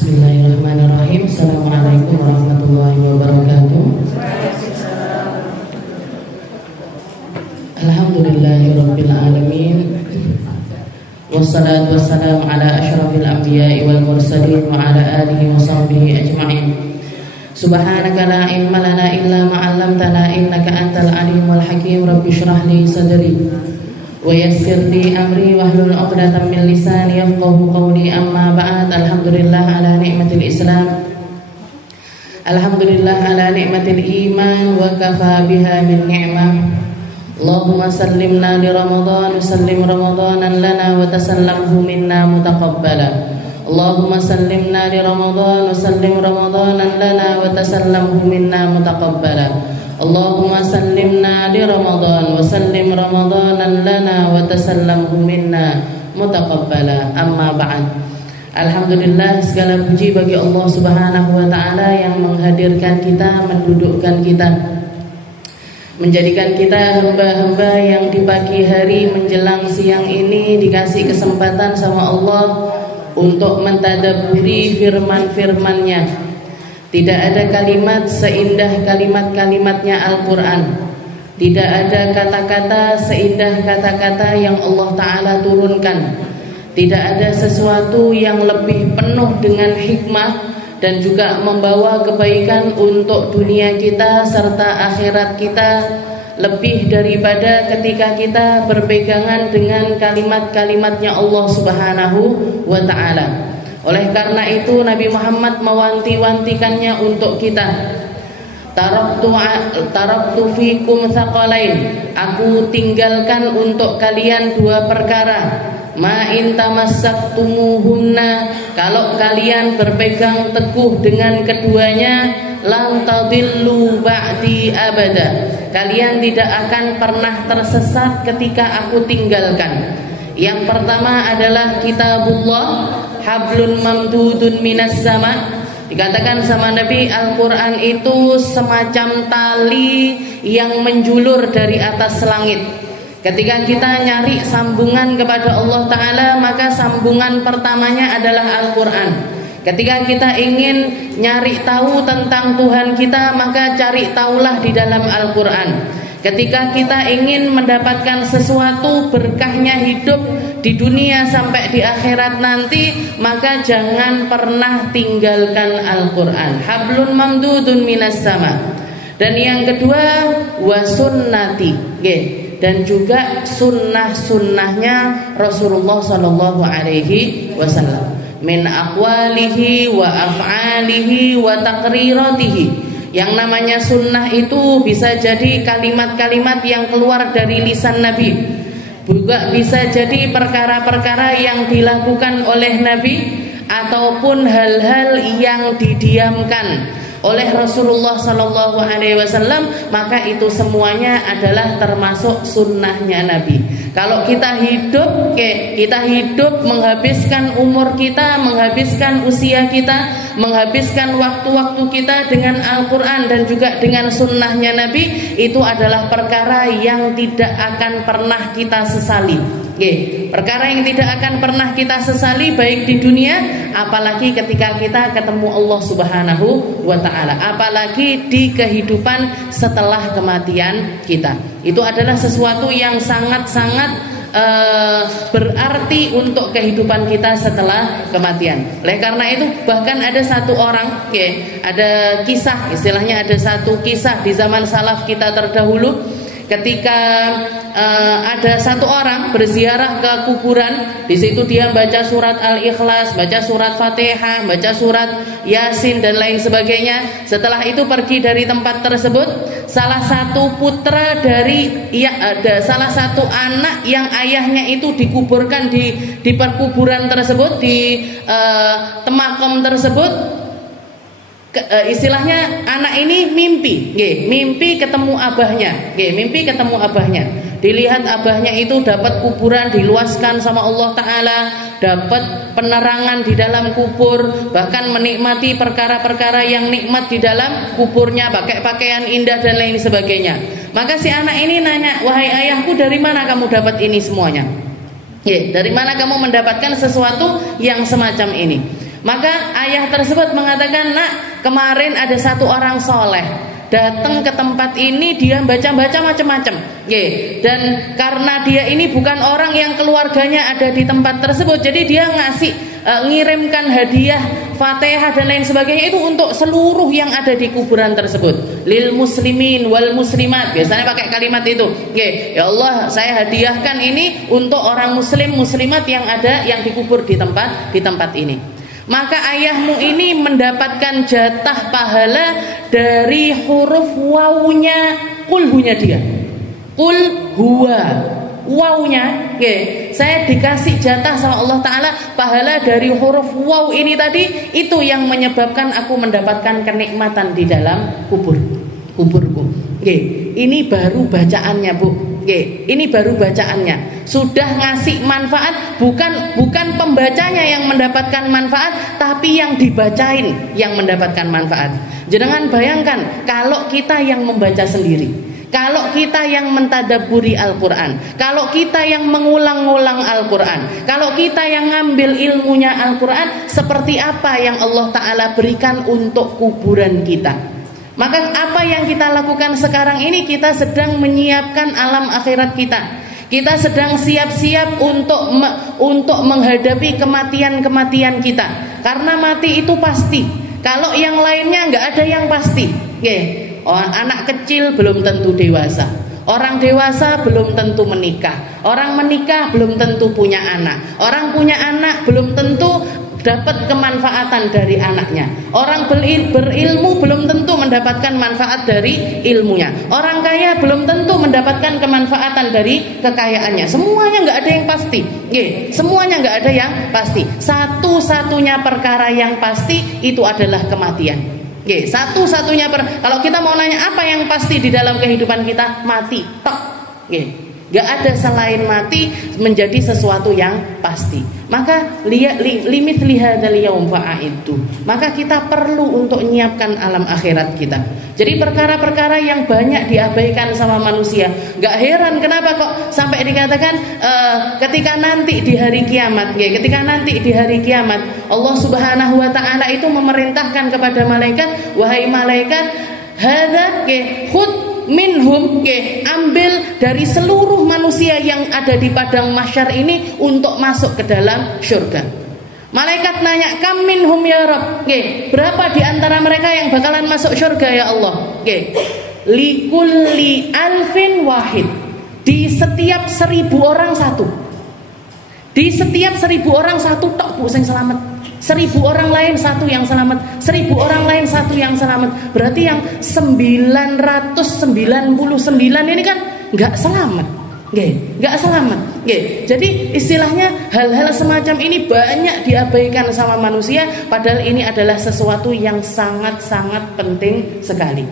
Bismillahirrahmanirrahim. Assalamualaikum warahmatullahi wabarakatuh. Alhamdulillahirabbil alamin. Wassalatu wassalamu ala asyrafil anbiya'i wal mursalin wa ala alihi wa sahbihi ajma'in. Subhanaka la ilma lana illa ma 'allamtana innaka antal alimul hakim. Rabbi shrah li sadri wa yassir li amri wahlul 'uqdatam min lisani yafqahu qawli. Amma ba'd. Alhamdulillah ala ni'matil Islam. Alhamdulillah ala ni'matil iman wa kafa biha min ni'mah. Allahumma sallimna li Ramadan, sallim Ramadanan lana wa tasallamhu minna mutaqabbala. Allahumma sallimna li Ramadan, sallim Ramadanan lana wa tasallamhu minna mutaqabbala. Allahumma sallimna li Ramadan wa sallim Ramadanan lana wa tasallamhu minna mutaqabbala. Amma ba'd. Alhamdulillah, segala puji bagi Allah Subhanahu wa taala yang menghadirkan kita, mendudukkan kita, menjadikan kita hamba-hamba yang di pagi hari menjelang siang ini dikasih kesempatan sama Allah untuk mentadabburi firman-firman-Nya. Tidak ada kalimat seindah kalimat-kalimatnya Al-Quran. Tidak ada kata-kata seindah kata-kata yang Allah Ta'ala turunkan. Tidak ada sesuatu yang lebih penuh dengan hikmah dan juga membawa kebaikan untuk dunia kita serta akhirat kita, lebih daripada ketika kita berpegangan dengan kalimat-kalimatnya Allah Subhanahu wa Ta'ala. Oleh karena itu Nabi Muhammad mewanti-wantikannya untuk kita. Taraktu fikum tsaqalain. Aku tinggalkan untuk kalian dua perkara. Ma in tamassakumuhunna, kalau kalian berpegang teguh dengan keduanya, lan tadillu ba'di abada. Kalian tidak akan pernah tersesat ketika aku tinggalkan. Yang pertama adalah kitabullah, hablun mamdudun minas sama. Dikatakan sama Nabi, Al-Quran itu semacam tali yang menjulur dari atas langit. Ketika kita nyari sambungan kepada Allah Ta'ala, maka sambungan pertamanya adalah Al-Quran. Ketika kita ingin nyari tahu tentang Tuhan kita, maka cari tahulah di dalam Al-Quran. Ketika kita ingin mendapatkan sesuatu berkahnya hidup di dunia sampai di akhirat nanti, maka jangan pernah tinggalkan Al-Quran. Hablun mamdudun minas sama. Dan yang kedua, wasunnati, dan juga sunnah-sunnahnya Rasulullah Sallallahu Alaihi Wasallam, min aqwalihi wa af'alihi wa taqriratihi. Yang namanya sunnah itu bisa jadi kalimat-kalimat yang keluar dari lisan Nabi, juga bisa jadi perkara-perkara yang dilakukan oleh Nabi, ataupun hal-hal yang didiamkan oleh Rasulullah Sallallahu Alaihi Wasallam. Maka itu semuanya adalah termasuk sunnahnya Nabi. Kalau kita hidup menghabiskan umur kita, menghabiskan usia kita, menghabiskan waktu-waktu kita dengan Al-Quran dan juga dengan sunnahnya Nabi, itu adalah perkara yang tidak akan pernah kita sesali. Perkara yang tidak akan pernah kita sesali baik di dunia, apalagi ketika kita ketemu Allah Subhanahu wa Ta'ala, apalagi di kehidupan setelah kematian kita. Itu adalah sesuatu yang sangat-sangat berarti untuk kehidupan kita setelah kematian. Oleh karena itu bahkan ada satu orang, ada kisah, istilahnya ada satu kisah di zaman salaf kita terdahulu. Ketika ada satu orang berziarah ke kuburan, di situ dia baca surat Al-Ikhlas, baca surat Fatihah, baca surat Yasin dan lain sebagainya. Setelah itu pergi dari tempat tersebut, salah satu putra dari salah satu anak yang ayahnya itu dikuburkan di perkuburan tersebut, di temakom tersebut. Istilahnya anak ini mimpi ketemu abahnya, Dilihat abahnya itu dapat kuburan diluaskan sama Allah Ta'ala, dapat penerangan di dalam kubur, bahkan menikmati perkara-perkara yang nikmat di dalam kuburnya, pakai pakaian indah dan lain sebagainya. Maka si anak ini nanya, wahai ayahku, dari mana kamu dapat ini semuanya? Dari mana kamu mendapatkan sesuatu yang semacam ini? Maka ayah tersebut mengatakan, "Nak, kemarin ada satu orang soleh datang ke tempat ini, dia baca-baca macam-macam. Dan karena dia ini bukan orang yang keluarganya ada di tempat tersebut, jadi dia ngirimkan hadiah, Fatihah dan lain sebagainya itu untuk seluruh yang ada di kuburan tersebut. Lil muslimin wal muslimat." Biasanya pakai kalimat itu. Ya Allah, saya hadiahkan ini untuk orang muslim muslimat yang ada yang dikubur di tempat ini. Maka ayahmu ini mendapatkan jatah pahala dari huruf wawunya kulhunya dia. Kul huwa, wawunya. Saya dikasih jatah sama Allah Ta'ala pahala dari huruf waw ini tadi. Itu yang menyebabkan aku mendapatkan kenikmatan di dalam kuburku. Ini baru bacaannya, Bu. Ini baru bacaannya. Sudah ngasih manfaat, bukan pembacanya yang mendapatkan manfaat, tapi yang dibacain yang mendapatkan manfaat. Jangan bayangkan kalau kita yang membaca sendiri, kalau kita yang mentadabburi Al-Quran, kalau kita yang mengulang-ulang Al-Quran, kalau kita yang ngambil ilmunya Al-Quran, seperti apa yang Allah Ta'ala berikan untuk kuburan kita. Maka apa yang kita lakukan sekarang ini, kita sedang menyiapkan alam akhirat kita. Kita sedang siap-siap untuk menghadapi kematian-kematian kita. Karena mati itu pasti. Kalau yang lainnya nggak ada yang pasti. Anak kecil belum tentu dewasa. Orang dewasa belum tentu menikah. Orang menikah belum tentu punya anak. Orang punya anak belum tentu dapat kemanfaatan dari anaknya. Orang berilmu belum tentu mendapatkan manfaat dari ilmunya. Orang kaya belum tentu mendapatkan kemanfaatan dari kekayaannya. Semuanya nggak ada yang pasti. Semuanya nggak ada yang pasti. Satu-satunya perkara yang pasti itu adalah kematian. Satu-satunya kalau kita mau nanya apa yang pasti di dalam kehidupan kita, mati. Tok. Gak ada selain mati menjadi sesuatu yang pasti. Maka limit lihadzal yaum fa'aidu. Maka kita perlu untuk menyiapkan alam akhirat kita. Jadi perkara-perkara yang banyak diabaikan sama manusia. Gak heran kenapa kok sampai dikatakan ketika nanti di hari kiamat, ketika nanti di hari kiamat Allah Subhanahu wa Ta'ala itu memerintahkan kepada malaikat, wahai malaikat, hadza khud minhum, ambil dari seluruh manusia yang ada di padang mahsyar ini untuk masuk ke dalam syurga. Malaikat nanya, kam minhum ya Rabb, berapa di antara mereka yang bakalan masuk syurga ya Allah? Likulli alfin wahid, di setiap 1000 orang satu. Di setiap 1000 orang satu tok Bu sing selamat. 1000 orang lain satu yang selamat, 1000 orang lain satu yang selamat. Berarti yang 999 ini kan nggak selamat, nggak selamat. Jadi istilahnya hal-hal semacam ini banyak diabaikan sama manusia, padahal ini adalah sesuatu yang sangat-sangat penting sekali.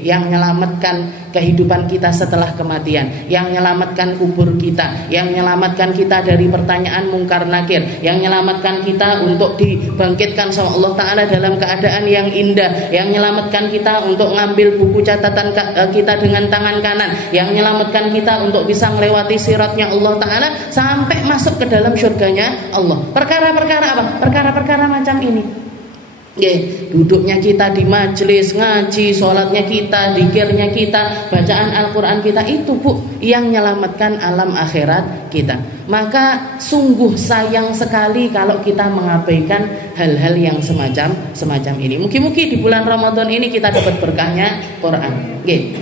Yang menyelamatkan kehidupan kita setelah kematian, yang menyelamatkan kubur kita, yang menyelamatkan kita dari pertanyaan mungkar nakir, yang menyelamatkan kita untuk dibangkitkan sama Allah Ta'ala dalam keadaan yang indah, yang menyelamatkan kita untuk ngambil buku catatan kita dengan tangan kanan, yang menyelamatkan kita untuk bisa melewati siratnya Allah Ta'ala sampai masuk ke dalam surganya Allah. Perkara-perkara apa? Perkara-perkara macam ini. Duduknya kita di majelis ngaji, sholatnya kita, zikirnya kita, bacaan Al-Quran kita, itu Bu yang menyelamatkan alam akhirat kita. Maka sungguh sayang sekali kalau kita mengabaikan hal-hal yang semacam ini. Mungkin-mungkin di bulan Ramadan ini kita dapat berkahnya Quran.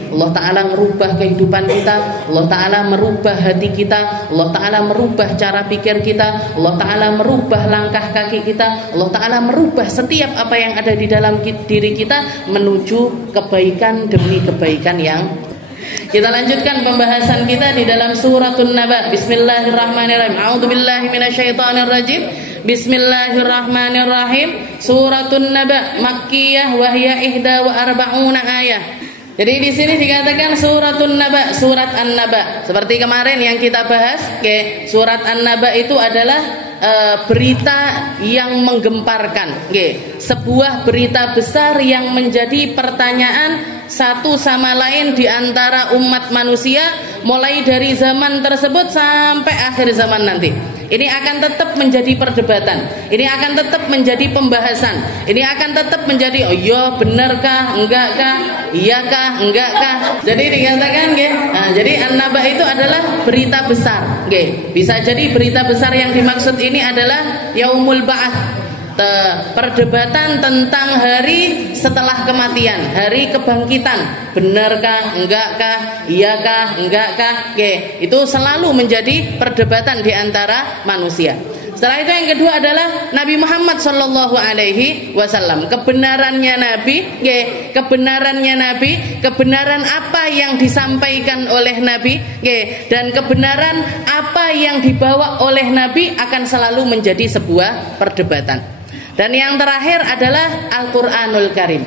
Allah Ta'ala merubah kehidupan kita, Allah Ta'ala merubah hati kita, Allah Ta'ala merubah cara pikir kita, Allah Ta'ala merubah langkah kaki kita, Allah Ta'ala merubah setiap apa yang ada di dalam diri kita menuju kebaikan demi kebaikan yang. Kita lanjutkan pembahasan kita di dalam suratun Naba. Bismillahirrahmanirrahim. A'udzubillahi minasyaitonirrajim. Bismillahirrahmanirrahim. Suratun Naba Makkiyah wa hiya 41 ayah. Jadi di sini dikatakan suratun Naba, surat An-Naba. Seperti kemarin yang kita bahas, surat An-Naba itu adalah berita yang menggemparkan, sebuah berita besar yang menjadi pertanyaan satu sama lain di antara umat manusia mulai dari zaman tersebut sampai akhir zaman nanti. Ini akan tetap menjadi perdebatan. Ini akan tetap menjadi pembahasan. Ini akan tetap menjadi, oh iya benarkah, enggakah, iyakah, enggakah. Jadi dikatakan nggih. Nah, jadi an-naba itu adalah berita besar, nggih. Bisa jadi berita besar yang dimaksud ini adalah yaumul ba'ats. Perdebatan tentang hari setelah kematian, hari kebangkitan, benarkah, enggakah, iyakah, enggakah, oke, itu selalu menjadi perdebatan di antara manusia. Setelah itu yang kedua adalah Nabi Muhammad Shallallahu Alaihi Wasallam. Kebenarannya Nabi, kebenarannya Nabi, kebenaran apa yang disampaikan oleh Nabi, dan kebenaran apa yang dibawa oleh Nabi akan selalu menjadi sebuah perdebatan. Dan yang terakhir adalah Al-Qur'anul Karim.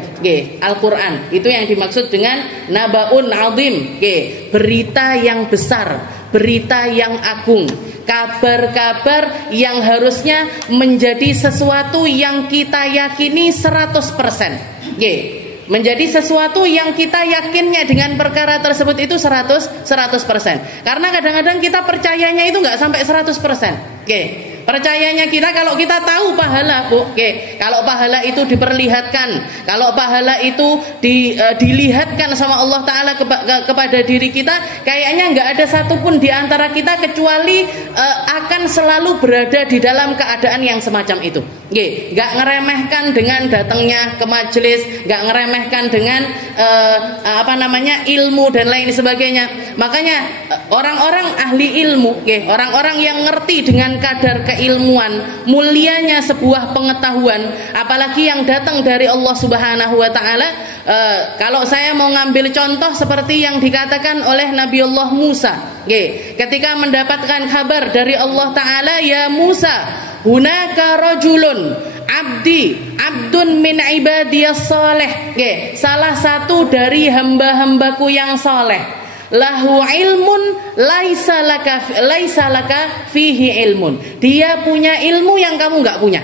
Al-Qur'an itu yang dimaksud dengan nabaun azim, berita yang besar, berita yang agung, kabar-kabar yang harusnya menjadi sesuatu yang kita yakini 100%. Menjadi sesuatu yang kita yakinnya dengan perkara tersebut itu 100%. Karena kadang-kadang kita percayanya itu nggak sampai 100%. Percayanya kita kalau kita tahu pahala, Bu. Kalau pahala itu diperlihatkan, kalau pahala itu dilihatkan sama Allah Ta'ala kepada diri kita, kayaknya nggak ada satupun di antara kita kecuali akan selalu berada di dalam keadaan yang semacam itu. Nggak ngeremehkan dengan datangnya ke majelis, nggak ngeremehkan dengan ilmu dan lain sebagainya. Makanya orang-orang ahli ilmu, orang-orang yang ngerti dengan kadar keilmuan, mulianya sebuah pengetahuan, apalagi yang datang dari Allah Subhanahu wa Ta'ala. Kalau saya mau ngambil contoh seperti yang dikatakan oleh Nabiullah Musa, ketika mendapatkan kabar dari Allah Ta'ala, ya Musa, hunaka rajulun abdun min ibadiyas saleh, salah satu dari hamba-hambaku yang saleh, lahu ilmun laisa laka fihi ilmun. Dia punya ilmu yang kamu enggak punya.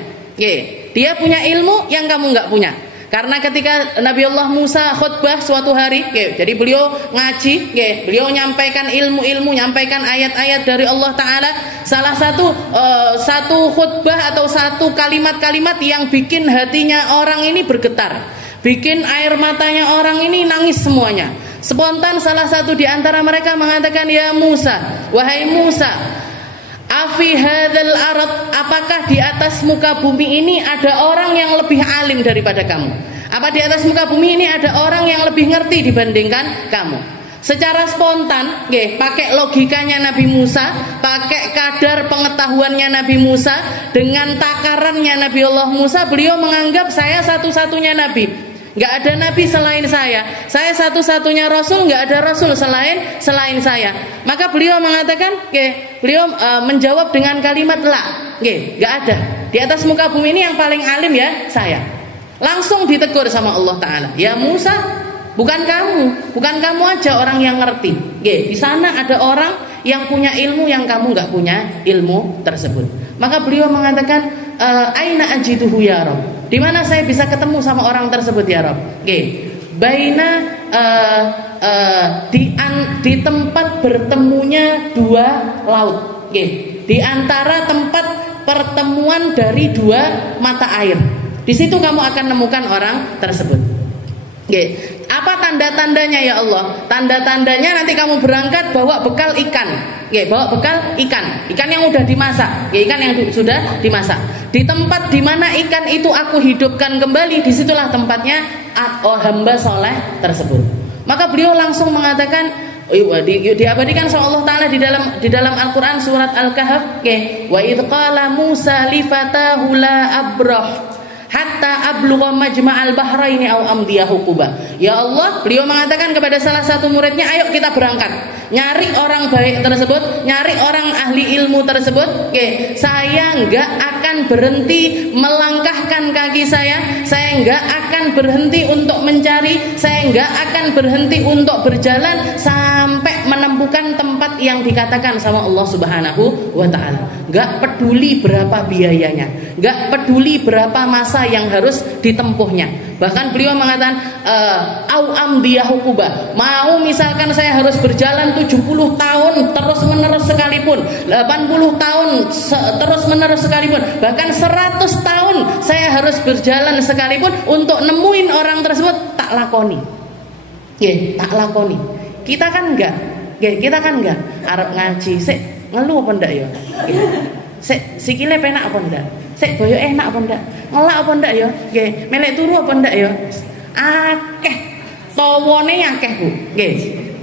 Dia punya ilmu yang kamu enggak punya. Karena ketika Nabiullah Musa khutbah suatu hari, jadi beliau ngaji, beliau nyampaikan ilmu-ilmu, nyampaikan ayat-ayat dari Allah Ta'ala. Salah satu khutbah atau satu kalimat-kalimat yang bikin hatinya orang ini bergetar, bikin air matanya orang ini nangis semuanya. Spontan salah satu di antara mereka mengatakan, ya Musa, wahai Musa, afi hadzal arad, apakah di atas muka bumi ini ada orang yang lebih alim daripada kamu? Apa di atas muka bumi ini ada orang yang lebih ngerti dibandingkan kamu? Secara spontan, pakai logikanya Nabi Musa, pakai kadar pengetahuannya Nabi Musa, dengan takarannya Nabiullah Musa, beliau menganggap saya satu-satunya nabi. Nggak ada nabi selain saya satu-satunya rasul, nggak ada rasul selain saya. Maka beliau mengatakan, beliau menjawab dengan kalimat la, nggak ada. Di atas muka bumi ini yang paling alim ya saya. Langsung ditegur sama Allah Ta'ala, ya Musa, bukan kamu aja orang yang ngerti. Di sana ada orang yang punya ilmu yang kamu nggak punya ilmu tersebut. Maka beliau mengatakan, aina ajiduhu ya Rabb, di mana saya bisa ketemu sama orang tersebut ya Rabb? Baina di tempat bertemunya dua laut. Di antara tempat pertemuan dari dua mata air. Di situ kamu akan menemukan orang tersebut. Apa tanda-tandanya ya Allah? Tanda-tandanya nanti kamu berangkat bawa bekal ikan. Bawa bekal ikan yang udah dimasak, ikan yang sudah dimasak. Di tempat di mana ikan itu aku hidupkan kembali, disitulah tempatnya hamba soleh tersebut. Maka beliau langsung mengatakan, diabadikan sama Allah Ta'ala di dalam Al-Quran surat Al-Kahf, wa idh qala Musa li fatahu la abrah hatta ablugha majma'al bahraini aw amdiya huquba. Ya Allah, beliau mengatakan kepada salah satu muridnya, ayo kita berangkat nyari orang baik tersebut, nyari orang ahli ilmu tersebut. Saya enggak akan berhenti melangkahkan kaki saya saya nggak akan berhenti untuk mencari, saya nggak akan berhenti untuk berjalan sampai menemukan tempat yang dikatakan sama Allah Subhanahu wa Ta'ala. Nggak peduli berapa biayanya, nggak peduli berapa masa yang harus ditempuhnya. Bahkan beliau mengatakan au amdiyahukuba, mau misalkan saya harus berjalan 70 tahun terus menerus sekalipun, 80 tahun terus menerus sekalipun, bahkan 100 tahun saya harus berjalan sekalipun untuk nemuin orang tersebut, tak lakoni. Tak lakoni. Kita kan enggak. Arep ngaji sik ngeluh apa ndak ya? Sik sikile penak apa ndak? Sik boyo enak apa ndak? Ngelak apa ndak ya? Nggih, melek turu apa ndak ya? Akeh. Tawane akeh, Bu. Nggih.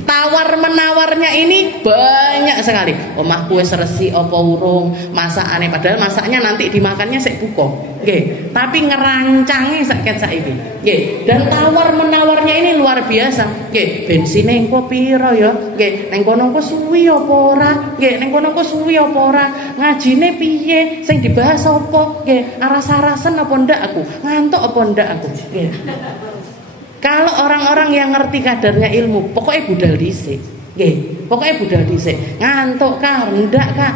Tawar menawarnya ini banyak sekali. Omahku wis resik apa urung, masakane padahal masaknya nanti dimakannya sik buka. Nggih, tapi ngerancangi saket saiki. Nggih, dan tawar menawarnya ini luar biasa. Nggih, bensine engko pira ya? Nggih, ning kono engko suwi apa ora? Nggih, ning kono engko suwi apa ora? Ngajine piye? Sing dibahas apa? Nggih, aras-arasen apa ndak aku? Ngantuk apa ndak aku? Nggih. Kalau orang-orang yang ngerti kadarnya ilmu, pokoknya budal dhisik. Nggih, pokoknya budal dhisik. Ngantuk kah, ndak kah?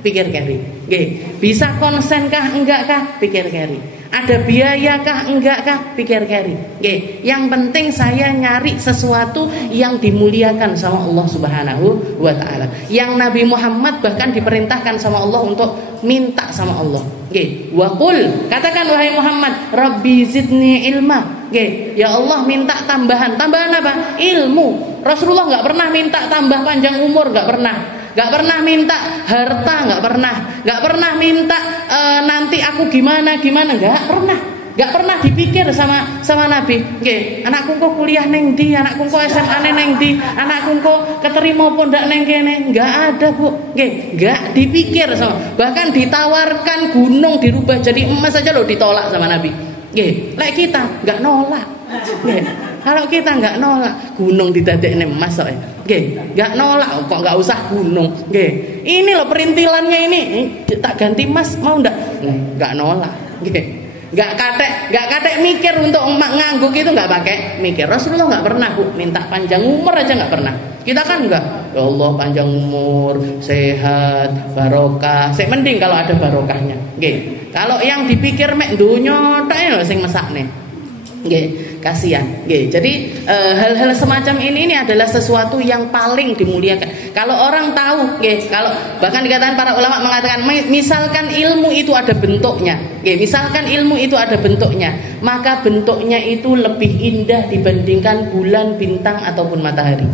Pikir keri. Nggih, bisa konsen kah, enggak kah? Pikir keri. Ada biaya kah, enggak kah? Pikir keri. Nggih, yang penting saya nyari sesuatu yang dimuliakan sama Allah Subhanahu wa Ta'ala. Yang Nabi Muhammad bahkan diperintahkan sama Allah untuk minta sama Allah. Nggih, wa qul, katakan wahai Muhammad, Rabbi zidni ilma. Nggih, ya Allah minta tambahan. Tambahan apa? Ilmu. Rasulullah enggak pernah minta tambah panjang umur, enggak pernah. Enggak pernah minta harta, enggak pernah. Enggak pernah minta nanti aku gimana, enggak pernah. Enggak pernah dipikir sama Nabi. Nggih, anakku kok kuliah ning ndi, anakku kok SMA ning ndi, anakku kok keterima apa ndak ning kene. Enggak ada, Bu. Nggih, enggak dipikir sama. Bahkan ditawarkan gunung dirubah jadi emas saja loh ditolak sama Nabi. Nggih, lek kita enggak nolak. Nggih. Kalau kita enggak nolak, gunung didadekne emas kok. Nggih, enggak nolak kok enggak usah gunung. Nggih. Ini loh perintilannya ini. Tak ganti emas mau ndak? Enggak nolak. Nggih. Enggak katek mikir untuk ngangguk itu enggak pakai mikir. Rasulullah enggak pernah, Bu, minta panjang umur aja enggak pernah. Kita kan enggak. Ya Allah panjang umur, sehat, barokah. Sik mending kalau ada barokahnya. Nggih. Kalau yang dipikir mek donya tok lho sing mesakne. Nggih, kasihan. Nggih. Jadi hal-hal semacam ini adalah sesuatu yang paling dimuliakan. Kalau orang tahu, nggih, kalau bahkan dikatakan para ulama mengatakan misalkan ilmu itu ada bentuknya. Nggih, misalkan ilmu itu ada bentuknya, maka bentuknya itu lebih indah dibandingkan bulan, bintang ataupun matahari.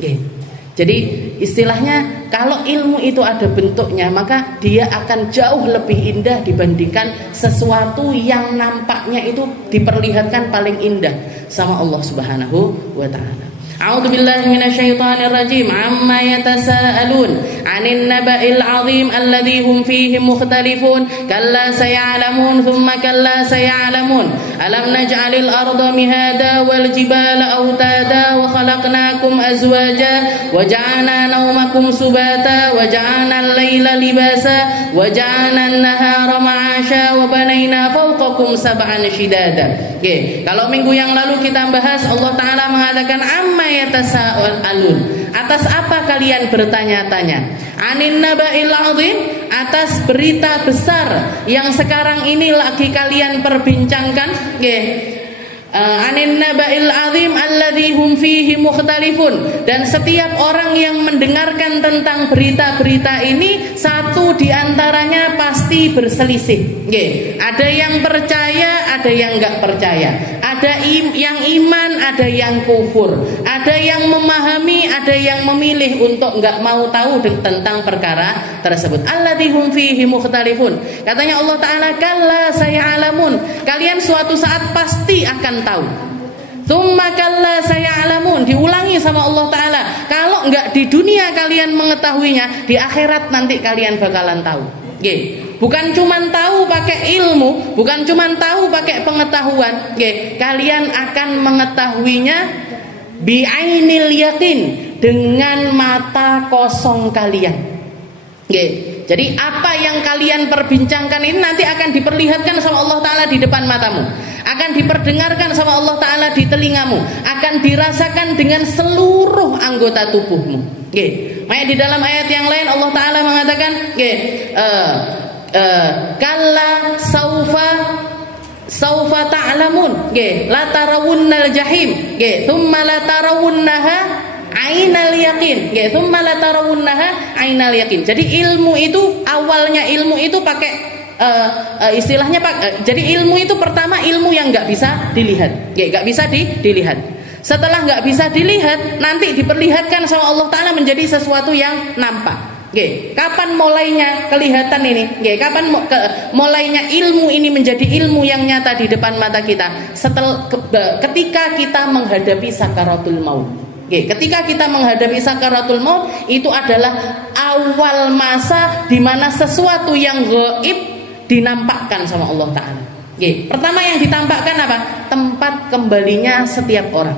Nggih. Jadi istilahnya kalau ilmu itu ada bentuknya, maka dia akan jauh lebih indah dibandingkan sesuatu yang nampaknya itu diperlihatkan paling indah sama Allah Subhanahu wa Ta'ala. A'udzu billahi minasyaitonir rajim. Amma yatasaalun 'anil naba'il 'azim alladzi hum fihi mukhtalifun. Kalla sayalamun thumma kalla sayalamun. Alam naj'alil arda mihada wal jibala autada wa khalaqnakum azwaja wa ja'alna nawmakum subata wa ja'alna al-laila libasa wa ja'alna an-nahara ma'asha wa banayna fawqakum sab'an shidada. Oke, kalau minggu yang lalu kita bahas Allah Ta'ala mengatakan amma yatasaalun, atas apa kalian bertanya-tanya? Anin naba'il azim, atas berita besar yang sekarang ini lagi kalian perbincangkan. Nggih. Anin naba'il azim alladzi hum fihi mukhtalifun, dan setiap orang yang mendengarkan tentang berita-berita ini satu diantaranya pasti berselisih. Nggih. Ada yang percaya, ada yang enggak percaya. Ada yang iman, ada yang kufur. Ada yang memahami, ada yang memilih untuk enggak mau tahu tentang perkara tersebut. Alladzi hum fihi mukhtalifun. Katanya Allah Ta'ala, kalla sayalamun, kalian suatu saat pasti akan tahu. Tsumma kalla sayalamun, diulangi sama Allah Ta'ala. Kalau enggak di dunia kalian mengetahuinya, di akhirat nanti kalian bakalan tahu. Nggih. Bukan cuman tahu pakai ilmu, bukan cuman tahu pakai pengetahuan. Nggih, kalian akan mengetahuinya bi'ainil yakin, dengan mata kosong kalian. Nggih. Jadi apa yang kalian perbincangkan ini nanti akan diperlihatkan sama Allah Ta'ala di depan matamu. akan diperdengarkan sama Allah Ta'ala di telingamu, akan dirasakan dengan seluruh anggota tubuhmu. Makanya di dalam ayat yang lain Allah Ta'ala mengatakan, kalla saufa ta'lamun, la tarawunnal jahim, thumma la tarawunnaha ainal yakin, thumma la tarawunnaha ainal yakin. Jadi ilmu itu, awalnya ilmu itu pakai istilahnya jadi ilmu itu pertama ilmu yang nggak bisa dilihat, nggak bisa dilihat. Setelah nggak bisa dilihat, nanti diperlihatkan sama Allah Ta'ala menjadi sesuatu yang nampak. Kapan mulainya kelihatan ini? Kapan mulainya ilmu ini menjadi ilmu yang nyata di depan mata kita? Ketika kita menghadapi sakaratul maut. Ketika kita menghadapi sakaratul maut, itu adalah awal masa di mana sesuatu yang gaib dinampakkan sama Allah Ta'ala. Pertama yang ditampakkan apa? Tempat kembalinya setiap orang.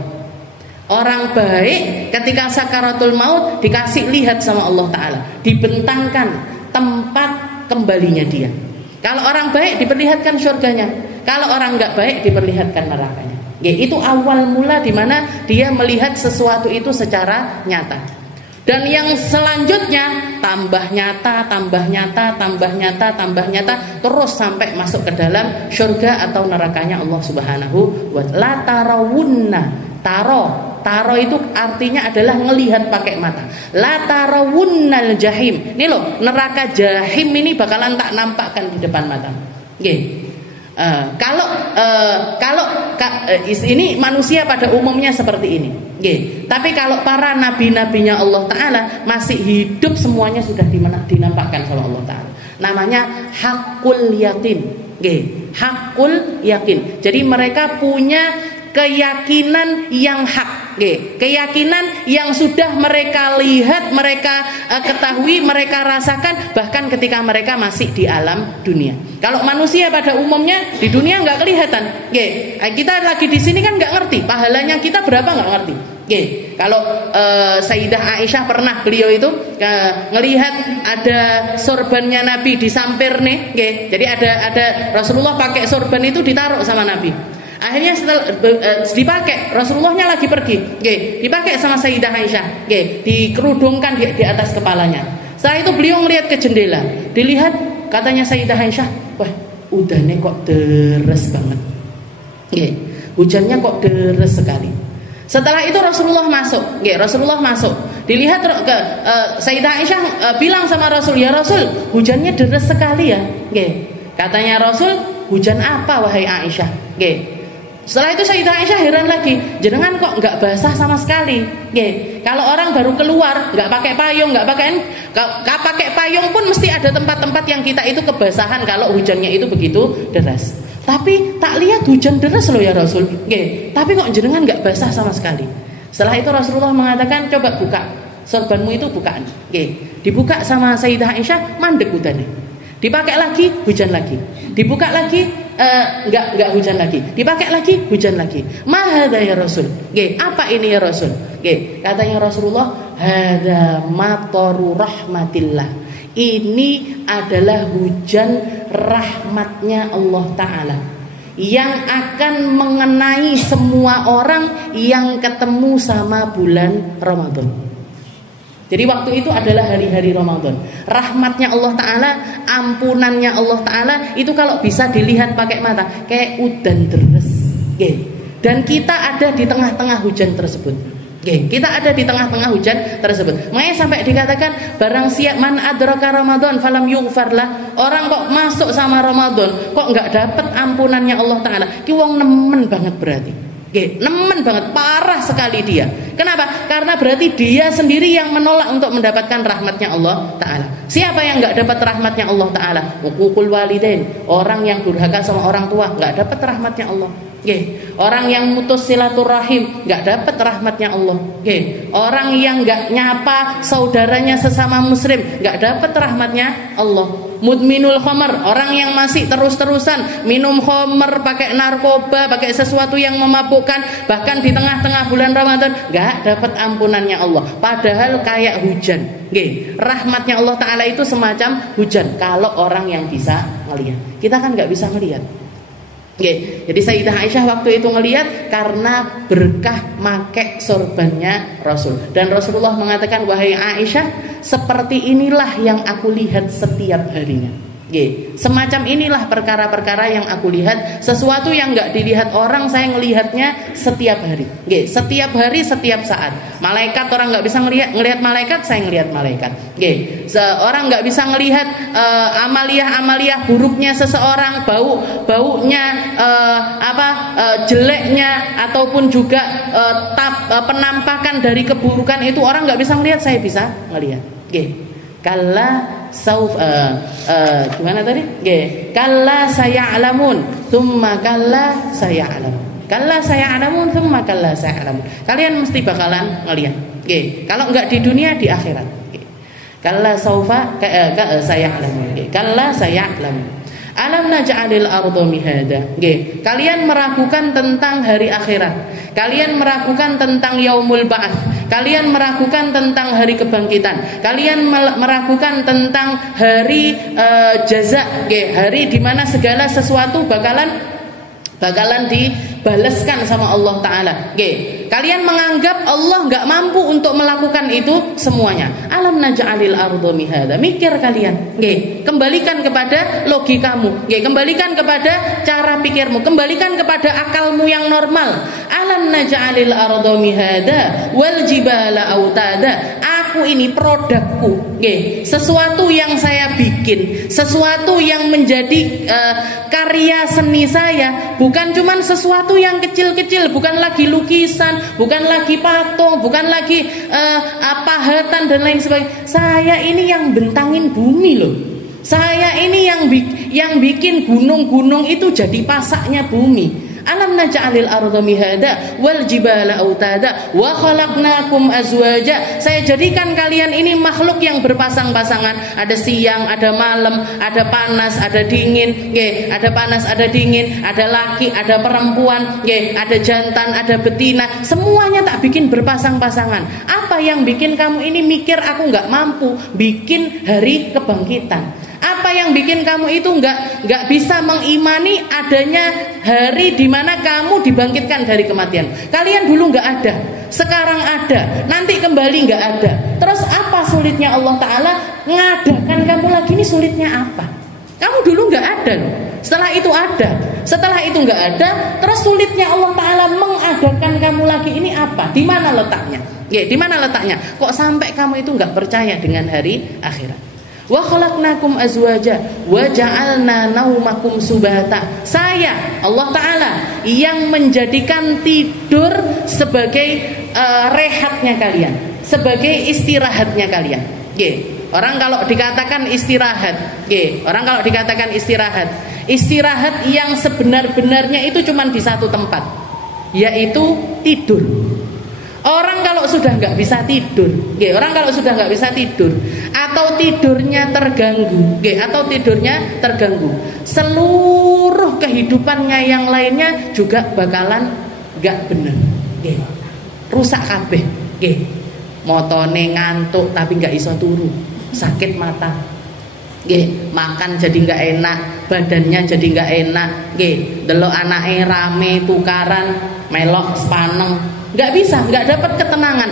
Orang baik ketika sakaratul maut dikasih lihat sama Allah Ta'ala, dibentangkan tempat kembalinya dia. Kalau orang baik diperlihatkan surganya, kalau orang nggak baik diperlihatkan nerakanya. Itu awal mula di mana dia melihat sesuatu itu secara nyata. Dan yang selanjutnya tambah nyata, tambah nyata, tambah nyata, tambah nyata, terus sampai masuk ke dalam surga atau nerakanya Allah Subhanahu wa ta'ala. La tarawunna, Taro itu artinya adalah ngelihat pakai mata. La tarawunnal jahim. Ini loh, neraka jahim ini bakalan tak nampakkan di depan mata. Ini manusia pada umumnya seperti ini. Tapi kalau para nabi-nabinya Allah Ta'ala masih hidup, semuanya sudah dinampakkan oleh Allah Ta'ala. Namanya hakul yakin. Hakul yakin. Jadi mereka punya keyakinan yang hak, keyakinan yang sudah mereka lihat, mereka ketahui, mereka rasakan bahkan ketika mereka masih di alam dunia. Kalau manusia pada umumnya di dunia nggak kelihatan, kita lagi di sini kan nggak ngerti pahalanya kita berapa, nggak ngerti. Kalau Sayyidah Aisyah pernah, beliau itu ngelihat ada sorbannya Nabi di sampir nih, jadi ada Rasulullah pakai sorban itu ditaruh sama Nabi. Akhirnya setelah dipakai, Rasulullahnya lagi pergi, dipakai sama Sayyidah Aisyah, dikerudungkan di atas kepalanya. Setelah itu beliau ngelihat ke jendela, dilihat, katanya Sayyidah Aisyah, wah udannya kok deres banget, hujannya kok deres sekali. Setelah itu Rasulullah masuk, dilihat ke Sayyidah Aisyah bilang sama Rasul, ya Rasul, hujannya deres sekali ya. Katanya Rasul, hujan apa wahai Aisyah? Setelah itu Sayyidah Aisyah heran lagi, jenengan kok nggak basah sama sekali. Kalau orang baru keluar nggak pakai payung, nggak pakai payung pun mesti ada tempat-tempat yang kita itu kebasahan kalau hujannya itu begitu deras. Tapi tak lihat hujan deras loh ya Rasul. Tapi kok jenengan nggak basah sama sekali. Setelah itu Rasulullah mengatakan, coba buka sorbanmu itu, bukaan. Dibuka sama Sayyidah Aisyah, mandek udannya. Dipakai lagi, hujan lagi. Dibuka lagi, enggak hujan lagi. Dipakai lagi, hujan lagi. Ma hadza ya Rasul? Apa ini ya Rasul? Katanya Rasulullah, hadza mataru rahmatillah. Ini adalah hujan rahmatnya Allah Ta'ala yang akan mengenai semua orang yang ketemu sama bulan Ramadan. Jadi waktu itu adalah hari-hari Ramadan. Rahmatnya Allah Ta'ala, ampunannya Allah Ta'ala, itu kalau bisa dilihat pakai mata, kayak udan deres. Dan kita ada di tengah-tengah hujan tersebut. Kita ada di tengah-tengah hujan tersebut. Makanya sampai dikatakan, barang siap man adraka Ramadan falam yughfarlah. Orang kok masuk sama Ramadan kok nggak dapat ampunannya Allah Ta'ala, ki wong nemen banget berarti. Nemen banget, parah sekali dia. Kenapa? Karena berarti dia sendiri yang menolak untuk mendapatkan rahmatnya Allah Ta'ala. Siapa yang nggak dapat rahmatnya Allah Ta'ala? Uququl walidain, orang yang durhaka sama orang tua, nggak dapat rahmatnya Allah. Orang yang mutus silaturahim, nggak dapat rahmatnya Allah. Orang yang nggak nyapa saudaranya sesama muslim, nggak dapat rahmatnya Allah. Mudminul khamar, orang yang masih terus-terusan minum khamar, pakai narkoba, pakai sesuatu yang memabukkan, bahkan di tengah-tengah bulan Ramadan, nggak dapat ampunannya Allah. Padahal kayak hujan. Rahmatnya Allah Ta'ala itu semacam hujan. Kalau orang yang bisa melihat, kita kan nggak bisa melihat. Jadi Sayyidah Aisyah waktu itu ngelihat karena berkah make sorbannya Rasul. Dan Rasulullah mengatakan, wahai Aisyah, seperti inilah yang aku lihat setiap harinya. Semacam inilah perkara-perkara yang aku lihat. Sesuatu yang gak dilihat orang, saya ngelihatnya setiap hari. Setiap hari, setiap saat. Malaikat, orang gak bisa ngelihat malaikat, saya ngelihat malaikat. Orang gak bisa ngelihat amalia buruknya seseorang, baunya, jeleknya, ataupun juga penampakan dari keburukan itu orang gak bisa ngelihat, saya bisa ngelihat. Kalla gimana tadi? Kalla saya'lamun tsumma kalla saya'lamun. Kalla saya'lamun tsumma kalla saya'lamun. Kalian mesti bakalan ngelihat. Kalau enggak di dunia, di akhirat. Kalla saufa saya'lamun. Kalla saya'lamun. Alam naj'alil arda mihada. Kalian meragukan tentang hari akhirat. Kalian meragukan tentang yaumul ba'ats. Kalian meragukan tentang hari kebangkitan. Kalian meragukan tentang hari jaza, hari di mana segala sesuatu bakalan dibalaskan sama Allah Ta'ala. Kalian menganggap Allah gak mampu untuk melakukan itu semuanya. Alam naj'alil arda mihada. Mikir kalian. Kembalikan kepada logikamu. Kembalikan kepada cara pikirmu. Kembalikan kepada akalmu yang normal. Alam naj'alil arda mihada wal jibala autada. Aku ini produkku. Sesuatu yang saya bikin, sesuatu yang menjadi karya seni saya, bukan cuman sesuatu yang kecil-kecil, bukan lagi lukisan, bukan lagi patung, bukan lagi pahatan dan lain sebagainya. Saya ini yang bentangin bumi loh. Saya ini yang bikin gunung-gunung itu jadi pasaknya bumi. Alam naj'alil arda mihada wal jibala autada wa khalaqnakum azwaja. Saya jadikan kalian ini makhluk yang berpasang-pasangan. Ada siang, ada malam, ada panas, ada dingin, ada panas, ada dingin, ada laki, ada perempuan, ada jantan, ada betina. Semuanya tak bikin berpasang-pasangan. Apa yang bikin kamu ini mikir aku nggak mampu bikin hari kebangkitan? Apa yang bikin kamu itu nggak bisa mengimani adanya hari di mana kamu dibangkitkan dari kematian? Kalian dulu nggak ada, sekarang ada, nanti kembali nggak ada. Terus apa sulitnya Allah Ta'ala ngadakan kamu lagi? Ini sulitnya apa? Kamu dulu nggak ada loh. Setelah itu ada, setelah itu nggak ada. Terus sulitnya Allah Ta'ala mengadakan kamu lagi ini apa? Di mana letaknya? Di mana letaknya? Kok sampai kamu itu nggak percaya dengan hari akhirat? Wa khalaqnakum azwaja wa ja'alna naumakum subata. Saya Allah Ta'ala yang menjadikan tidur sebagai rehatnya kalian, sebagai istirahatnya kalian. Orang kalau dikatakan istirahat, orang kalau dikatakan istirahat yang sebenar-benarnya itu cuma di satu tempat, yaitu tidur. Orang kalau sudah nggak bisa tidur, orang kalau sudah nggak bisa tidur atau tidurnya terganggu, seluruh kehidupannya yang lainnya juga bakalan nggak bener, rusak kabeh, motone ngantuk tapi nggak iso turu, sakit mata, makan jadi nggak enak, badannya jadi nggak enak, delok anake rame tukaran, melok sepaneng. Nggak bisa, nggak dapat ketenangan.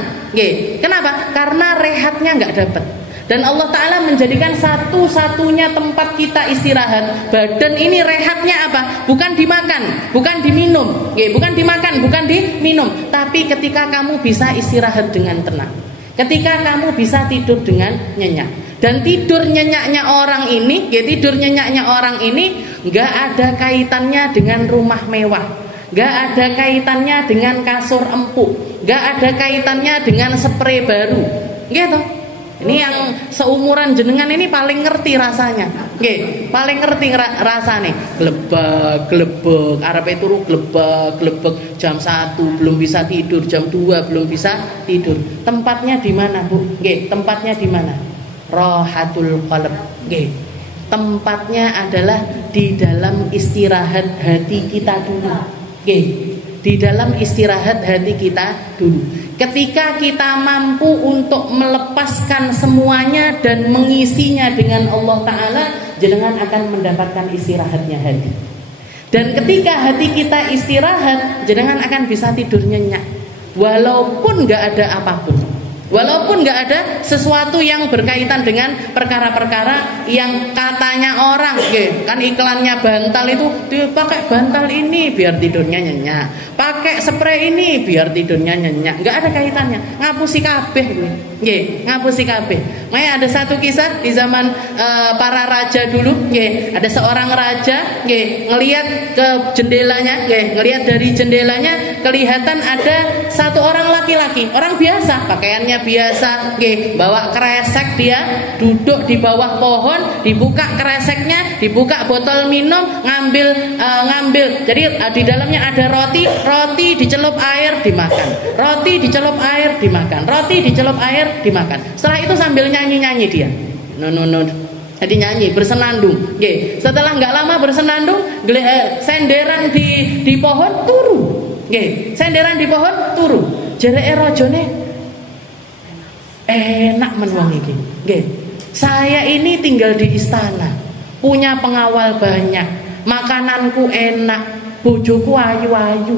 Kenapa? Karena rehatnya nggak dapat. Dan Allah Ta'ala menjadikan satu-satunya tempat kita istirahat, badan ini rehatnya apa? Bukan dimakan, bukan diminum, bukan dimakan, bukan diminum, tapi ketika kamu bisa istirahat dengan tenang, ketika kamu bisa tidur dengan nyenyak. Dan tidur nyenyaknya orang ini, nggak ada kaitannya dengan rumah mewah. Gak ada kaitannya dengan kasur empuk, gak ada kaitannya dengan spray baru, gitu. Ini yang seumuran jenengan ini paling ngerti rasanya, paling ngerti rasanya. Glebek, arepe turu glebek, jam 1 belum bisa tidur, jam 2 belum bisa tidur. Tempatnya di mana, Bu? Tempatnya di mana? Rohatul qalb. Tempatnya adalah di dalam istirahat hati kita dulu. Di dalam istirahat hati kita dulu. Ketika kita mampu untuk melepaskan semuanya dan mengisinya dengan Allah Ta'ala, jenengan akan mendapatkan istirahatnya hati. Dan ketika hati kita istirahat, jenengan akan bisa tidur nyenyak. Walaupun nggak ada apapun, walaupun nggak ada sesuatu yang berkaitan dengan perkara-perkara yang katanya orang, kan iklannya bantal itu, pakai bantal ini biar tidurnya nyenyak, pakai spray ini biar tidurnya nyenyak. Nggak ada kaitannya, ngapusi kabeh ngapusi kabeh. Makanya ada satu kisah di zaman para raja dulu, ada seorang raja ngelihat ke jendelanya, ngelihat dari jendelanya kelihatan ada satu orang laki-laki, orang biasa, pakaiannya biasa, bawa kresek, dia duduk di bawah pohon, dibuka kreseknya, dibuka botol minum, ngambil. Jadi di dalamnya ada roti dicelup air dimakan, roti dicelup air dimakan, roti dicelup air dimakan. Setelah itu sambil nyanyi dia, jadi nyanyi bersenandung. Setelah nggak lama bersenandung, senderan di pohon turu, senderan di pohon turu. Jereke rajane enak menwang iki. Saya ini tinggal di istana, punya pengawal banyak, makananku enak, bojoku ayu-ayu,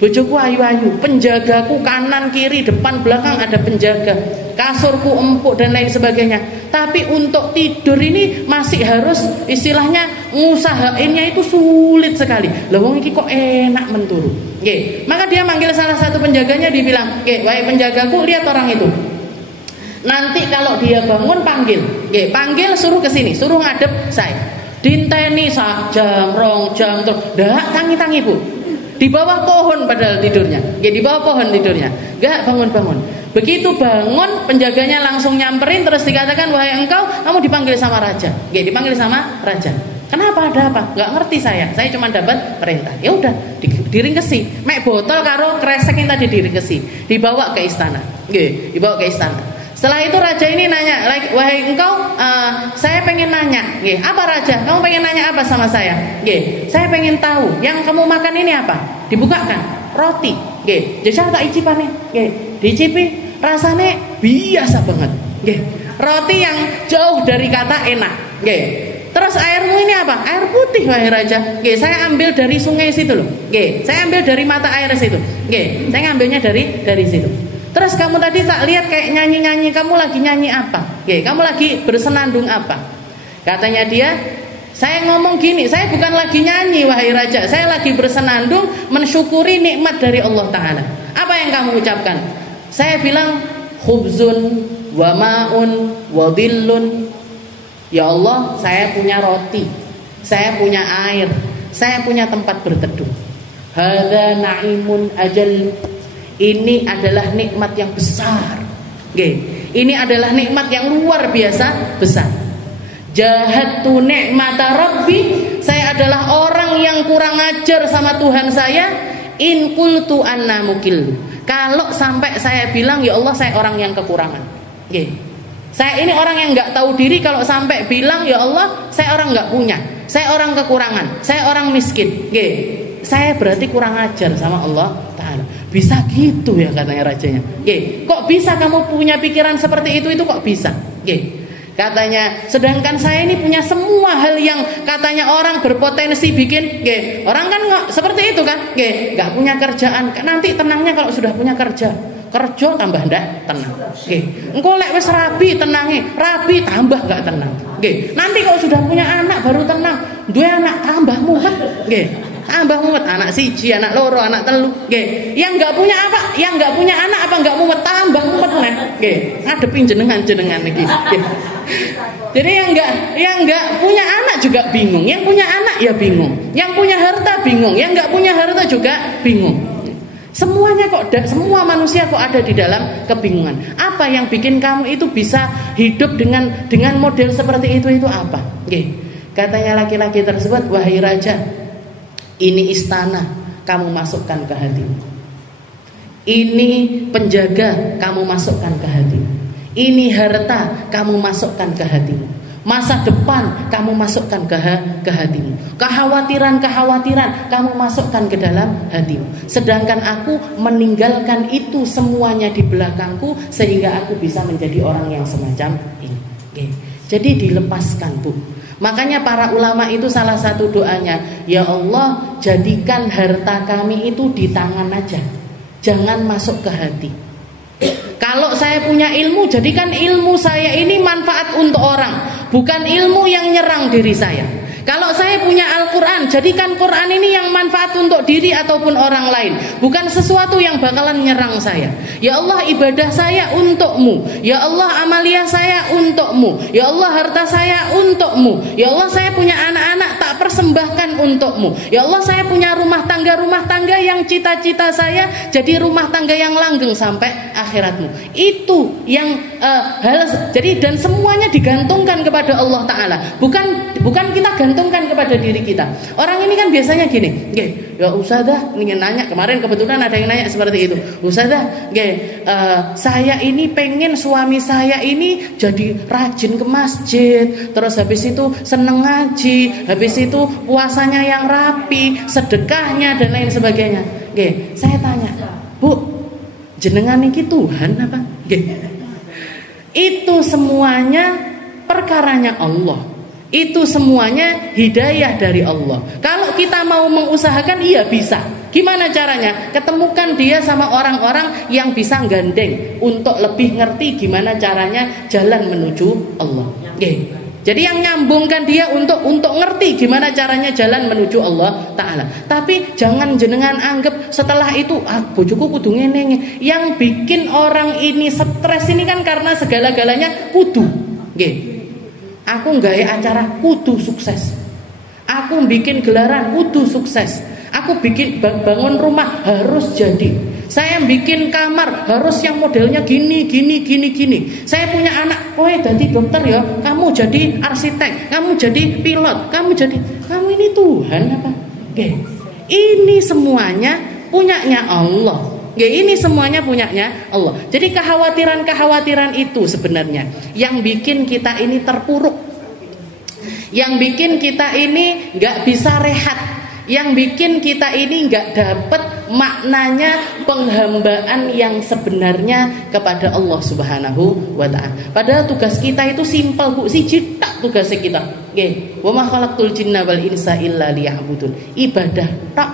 bojoku ayu-ayu, penjagaku kanan kiri depan belakang ada penjaga, kasurku empuk dan lain sebagainya. Tapi untuk tidur ini masih harus istilahnya ngusahainnya itu sulit sekali. Lah wong iki kok enak menturu. Maka dia manggil salah satu penjaganya, dibilang, wahai penjagaku, lihat orang itu. Nanti kalau dia bangun panggil, panggil suruh ke sini, suruh ngadep saya. Dinteni sak jam, 2 jam terus, dak tangi-tangi Bu. Di bawah pohon padahal tidurnya, di bawah pohon tidurnya, gak bangun-bangun. Begitu bangun, penjaganya langsung nyamperin, terus dikatakan, wahai engkau, kamu dipanggil sama raja. Dipanggil sama raja. Kenapa, ada apa? Gak ngerti saya cuma dapat perintah. Ya udah, diringkesi, mek botol karo kresek yang tadi diringkesi, dibawa ke istana. Dibawa ke istana. Setelah itu raja ini nanya, wahai engkau, saya pengen nanya, apa raja? Kamu pengen nanya apa sama saya? Saya pengen tahu, yang kamu makan ini apa? Dibukakan, roti. Jajal tak icipane, dicipi, rasanya biasa banget. Roti yang jauh dari kata enak. Terus airmu ini apa? Air putih wahai raja. Saya ambil dari sungai situ loh. Saya ambil dari mata air situ. Saya ngambilnya dari situ. Terus kamu tadi tak lihat kayak nyanyi-nyanyi, kamu lagi nyanyi apa? Kamu lagi bersenandung apa? Katanya dia, saya ngomong gini, saya bukan lagi nyanyi wahai raja, saya lagi bersenandung mensyukuri nikmat dari Allah Ta'ala. Apa yang kamu ucapkan? Saya bilang, khubzun wa ma'un wa dhillun. Ya Allah, saya punya roti, saya punya air, saya punya tempat berteduh. Hadza na'imun ajal. Ini adalah nikmat yang besar. Ini adalah nikmat yang luar biasa besar. Jahatu ni'mata rabbi. Saya adalah orang yang kurang ajar sama Tuhan saya. In qultu anna mukil. Kalau sampai saya bilang, ya Allah saya orang yang kekurangan. Saya ini orang yang gak tahu diri. Kalau sampai bilang, ya Allah saya orang gak punya, saya orang kekurangan, saya orang miskin, saya berarti kurang ajar sama Allah Ta'ala. Bisa gitu ya katanya rajanya. Kok bisa kamu punya pikiran seperti itu kok bisa? Katanya, sedangkan saya ini punya semua hal yang katanya orang berpotensi bikin. Orang kan seperti itu kan, gak punya kerjaan. Nanti tenangnya kalau sudah punya kerja tambah ndak tenang. Engko lek wis rabi tenange, rabi tambah gak tenang. Nanti kalau sudah punya anak baru tenang. Duwe anak tambah mumet. Tambah mumet, anak siji, anak loro, anak telu. Yang nggak punya apa? Yang nggak punya anak apa nggak mumet? Tambah mumet nih. Ngadepin jenengan iki. Jadi yang nggak punya anak juga bingung, yang punya anak ya bingung, yang punya harta bingung, yang nggak punya harta juga bingung. Semuanya semua manusia kok ada di dalam kebingungan. Apa yang bikin kamu itu bisa hidup dengan model seperti itu apa? Katanya laki-laki tersebut, wahai raja, ini istana, kamu masukkan ke hatimu. Ini penjaga, kamu masukkan ke hatimu. Ini harta, kamu masukkan ke hatimu. Masa depan, kamu masukkan ke hatimu. Kekhawatiran, kamu masukkan ke dalam hatimu. Sedangkan aku meninggalkan itu semuanya di belakangku, sehingga aku bisa menjadi orang yang semacam ini. Jadi dilepaskan Bu. Makanya para ulama itu salah satu doanya, ya Allah, jadikan harta kami itu di tangan aja, jangan masuk ke hati. Kalau saya punya ilmu, jadikan ilmu saya ini manfaat untuk orang, bukan ilmu yang nyerang diri saya. Kalau saya punya Al-Quran, jadikan Quran ini yang manfaat untuk diri ataupun orang lain, bukan sesuatu yang bakalan nyerang saya. Ya Allah, ibadah saya untukmu. Ya Allah, amalia saya untukmu. Ya Allah, harta saya untukmu. Ya Allah, saya punya anak-anak tak persembahkan untukmu. Ya Allah, saya punya rumah tangga yang cita-cita saya jadi rumah tangga yang langgeng sampai akhiratmu. Itu yang jadi, dan semuanya digantungkan kepada Allah Ta'ala, bukan kita gantungkan kepada diri kita. Orang ini kan biasanya gini, ya Ustazah, ingin nanya, kemarin kebetulan ada yang nanya seperti itu, Ustazah, saya ini pengen suami saya ini jadi rajin ke masjid, terus habis itu seneng ngaji, habis itu puasanya yang rapi, sedekahnya dan lain sebagainya. Saya tanya, Bu, jenengan iki Tuhan apa? Itu semuanya perkaranya Allah. Itu semuanya hidayah dari Allah. Kalau kita mau mengusahakan, iya bisa. Gimana caranya? Ketemukan dia sama orang-orang yang bisa gandeng untuk lebih ngerti gimana caranya jalan menuju Allah. Jadi yang nyambungkan dia untuk ngerti gimana caranya jalan menuju Allah Ta'ala. Tapi jangan jenengan anggap setelah itu bojoku kudu ngene. Yang bikin orang ini stres ini kan karena segala-galanya kudu. Aku nggawe acara kudu sukses. Aku bikin gelaran kudu sukses. Aku bikin bangun rumah harus jadi. Saya bikin kamar harus yang modelnya gini. Saya punya anak, kowe jadi dokter ya, kamu jadi arsitek, kamu jadi pilot, kamu ini Tuhan apa? Ini semuanya punyanya Allah. Ini semuanya punyanya Allah. Jadi kekhawatiran itu sebenarnya yang bikin kita ini terpuruk, yang bikin kita ini nggak bisa rehat, yang bikin kita ini nggak dapat maknanya penghambaan yang sebenarnya kepada Allah Subhanahu wa Ta'ala. Padahal tugas kita itu simpel, Bu, siji tak tugasnya kita. Wa ma khalaqtul jinna wal insa illa liya'budun. Ibadah tak.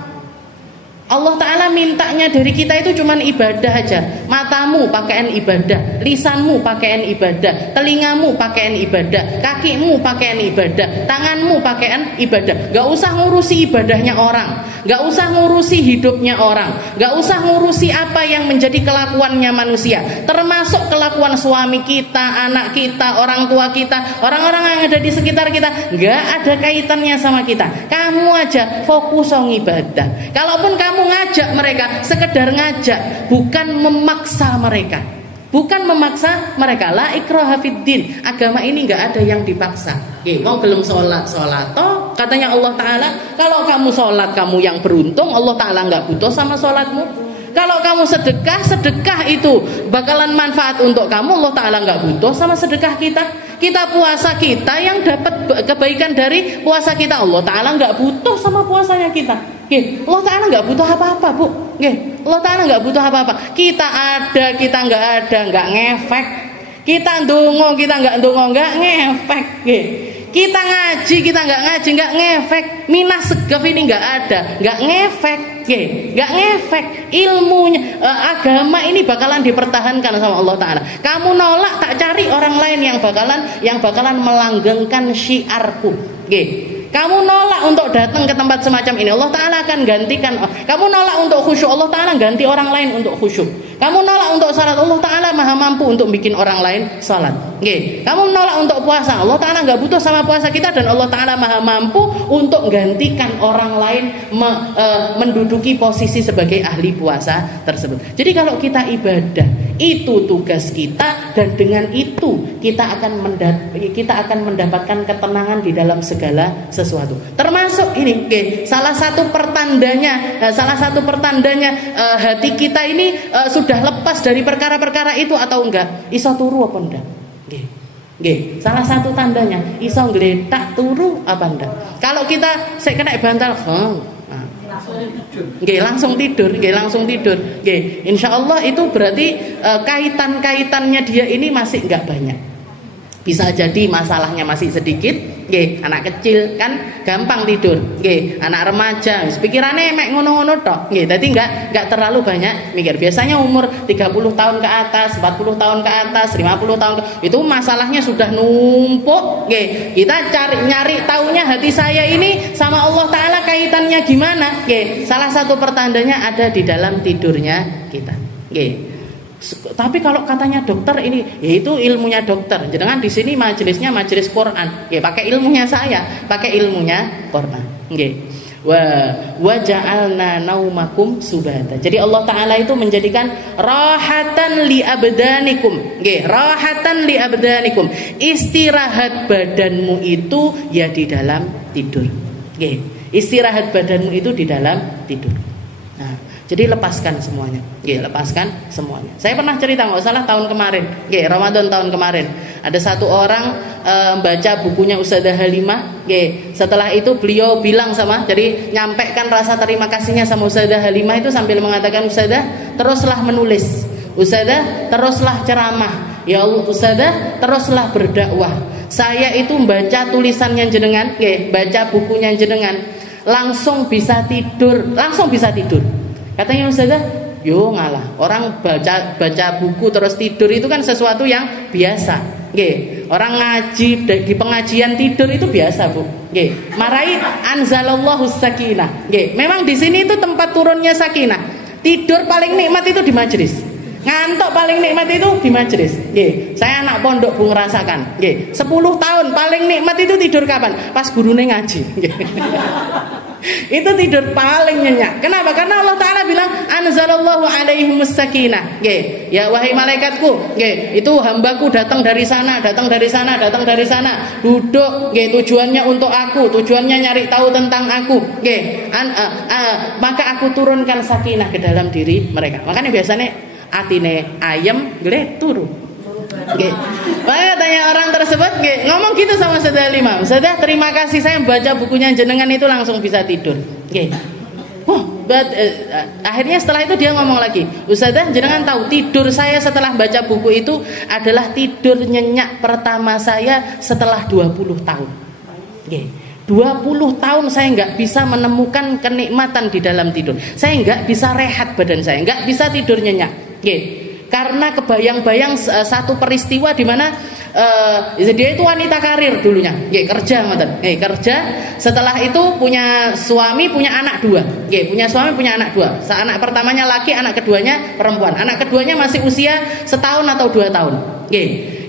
Allah Ta'ala mintanya dari kita itu cuman ibadah aja. Matamu pakaian ibadah, lisanmu pakaian ibadah, telingamu pakaian ibadah, kakimu pakaian ibadah, tanganmu pakaian ibadah. Gak usah ngurusi ibadahnya orang, gak usah ngurusi hidupnya orang, gak usah ngurusi apa yang menjadi kelakuannya manusia, termasuk kelakuan suami kita, anak kita, orang tua kita, orang-orang yang ada di sekitar kita. Gak ada kaitannya sama kita. Kamu aja fokus on ibadah. Kalaupun kamu ngajak mereka, sekedar ngajak, bukan memaksa mereka. Bukan memaksa mereka. La ikraha fiddin. Agama ini enggak ada yang dipaksa. Mau belum sholat toh, katanya Allah Ta'ala, kalau kamu sholat kamu yang beruntung, Allah Ta'ala enggak butuh sama sholatmu. Kalau kamu sedekah itu bakalan manfaat untuk kamu, Allah Ta'ala enggak butuh sama sedekah kita. Kita puasa, kita yang dapat kebaikan dari puasa kita, Allah Ta'ala enggak butuh sama puasanya kita. Allah Ta'ala enggak butuh apa-apa, Bu. Allah Ta'ala enggak butuh apa-apa. Kita ada, kita enggak ada, enggak ngefek. Kita ndonga, kita enggak ndonga, enggak ngefek. Kita ngaji, kita enggak ngaji, enggak ngefek. Minah segaf ini enggak ada, enggak ngefek. Enggak ngefek. Ilmunya, agama ini bakalan dipertahankan sama Allah Ta'ala. Kamu nolak, tak cari orang lain yang bakalan melanggengkan syiarku. Kamu nolak untuk datang ke tempat semacam ini, Allah Ta'ala akan gantikan. Kamu nolak untuk khusyuk, Allah Ta'ala ganti orang lain untuk khusyuk. Kamu nolak untuk salat, Allah Ta'ala maha mampu untuk bikin orang lain salat. Kamu nolak untuk puasa, Allah Ta'ala gak butuh sama puasa kita, dan Allah Ta'ala maha mampu untuk gantikan orang lain menduduki posisi sebagai ahli puasa tersebut. Jadi kalau kita ibadah, itu tugas kita, dan dengan itu kita akan mendapatkan ketenangan di dalam segala sesuatu. Termasuk ini, salah satu pertandanya hati kita ini sudah lepas dari perkara-perkara itu atau enggak, iso turu apa enggak. Salah satu tandanya iso ngletak turu apa enggak. Kalau kita kena bantal, langsung tidur. Insya Allah itu berarti kaitannya dia ini masih enggak banyak. Bisa jadi masalahnya masih sedikit, nggih, anak kecil kan gampang tidur, nggih, anak remaja pikirannya mek ngono-ngono tok, nggih, dadi enggak terlalu banyak mikir. Biasanya umur 30 tahun ke atas, 40 tahun ke atas, 50 tahun itu masalahnya sudah numpuk, nggih. Kita nyari taunya hati saya ini sama Allah Taala kaitannya gimana, nggih. Salah satu pertandanya ada di dalam tidurnya kita, nggih. Tapi kalau katanya dokter ini, yaitu ilmunya dokter. Jangan di sini majelisnya majelis Quran. Nggih, pakai ilmunya saya, pakai ilmunya Quran. Nggih. Wa ja'alna naumakum subata. Jadi Allah Taala itu menjadikan rahatan li abdanikum. Nggih, rahatan li abdanikum. Istirahat badanmu itu ya di dalam tidur. Nggih. Istirahat badanmu itu di dalam tidur. Nah, jadi lepaskan semuanya. Nggih, lepaskan semuanya. Saya pernah cerita enggak salah tahun kemarin. Nggih, Ramadan tahun kemarin. Ada satu orang baca bukunya Ustazah Halimah. Nggih, setelah itu beliau bilang jadi nyampaikan rasa terima kasihnya sama Ustazah Halimah itu sambil mengatakan, "Ustazah, teruslah menulis. Ustazah, teruslah ceramah. Ya Allah, Ustazah, teruslah berdakwah. Saya itu membaca tulisannya jenengan, nggih, baca bukunya jenengan, langsung bisa tidur. Katanya Ustazah, yo ngalah. Orang baca buku terus tidur itu kan sesuatu yang biasa. Nggih. Orang ngaji di pengajian tidur itu biasa, Bu. Nggih. Marai anzalallahu sakinah. Nggih. Memang di sini itu tempat turunnya sakinah. Tidur paling nikmat itu di majelis. Ngantuk paling nikmat itu di majelis. Nggih. Saya anak pondok Bu ngerasakan. Nggih. 10 tahun paling nikmat itu tidur kapan? Pas gurune ngaji. Nggih. Itu tidur paling nyenyak. Kenapa? Karena Allah Ta'ala bilang anzalallahu alaihimus sakinah. Nggih. Ya wahai malaikatku, nggih, itu hambaku datang dari sana. Duduk, nggih, tujuannya untuk aku, tujuannya nyari tahu tentang aku. Nggih. Maka aku turunkan sakinah ke dalam diri mereka. Makanya biasanya atine ayam gede turu. Nggih. Makanya tanya orang tersebut, nggih, ngomong gitu sama Ustazah Halimah. Ustazah, terima kasih saya baca bukunya jenengan itu langsung bisa tidur. Nggih. Akhirnya setelah itu dia ngomong lagi, Ustazah, jenengan tahu tidur saya setelah baca buku itu adalah tidur nyenyak pertama saya setelah 20 tahun. Nggih. 20 tahun saya nggak bisa menemukan kenikmatan di dalam tidur. Saya nggak bisa rehat badan saya, nggak bisa tidur nyenyak. Nggih. Karena kebayang-bayang satu peristiwa di mana dia itu wanita karir dulunya, kerja, kerja. Setelah itu punya suami, punya anak 2. Punya suami, punya anak 2. Anak pertamanya laki, anak keduanya perempuan. Anak keduanya masih usia 1 tahun atau 2 tahun.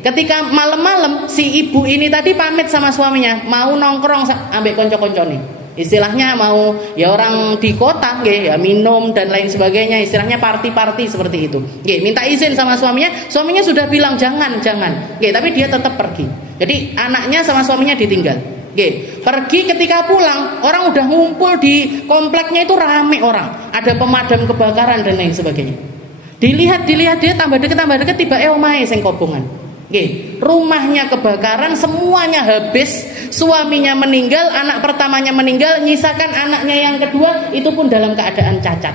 Ketika malam-malam si ibu ini tadi pamit sama suaminya, mau nongkrong ambek konco-koncone. Istilahnya mau ya orang di kota, ya minum dan lain sebagainya, istilahnya party-party seperti itu. Minta izin sama suaminya sudah bilang jangan. Tapi dia tetap pergi. Jadi anaknya sama suaminya ditinggal. Pergi, ketika pulang orang udah ngumpul di kompleknya itu rame orang, ada pemadam kebakaran dan lain sebagainya. Dilihat dia tambah deket tiba omahe sing kobongan. Rumahnya kebakaran, semuanya habis, suaminya meninggal, anak pertamanya meninggal, nyisakan anaknya yang kedua itu pun dalam keadaan cacat.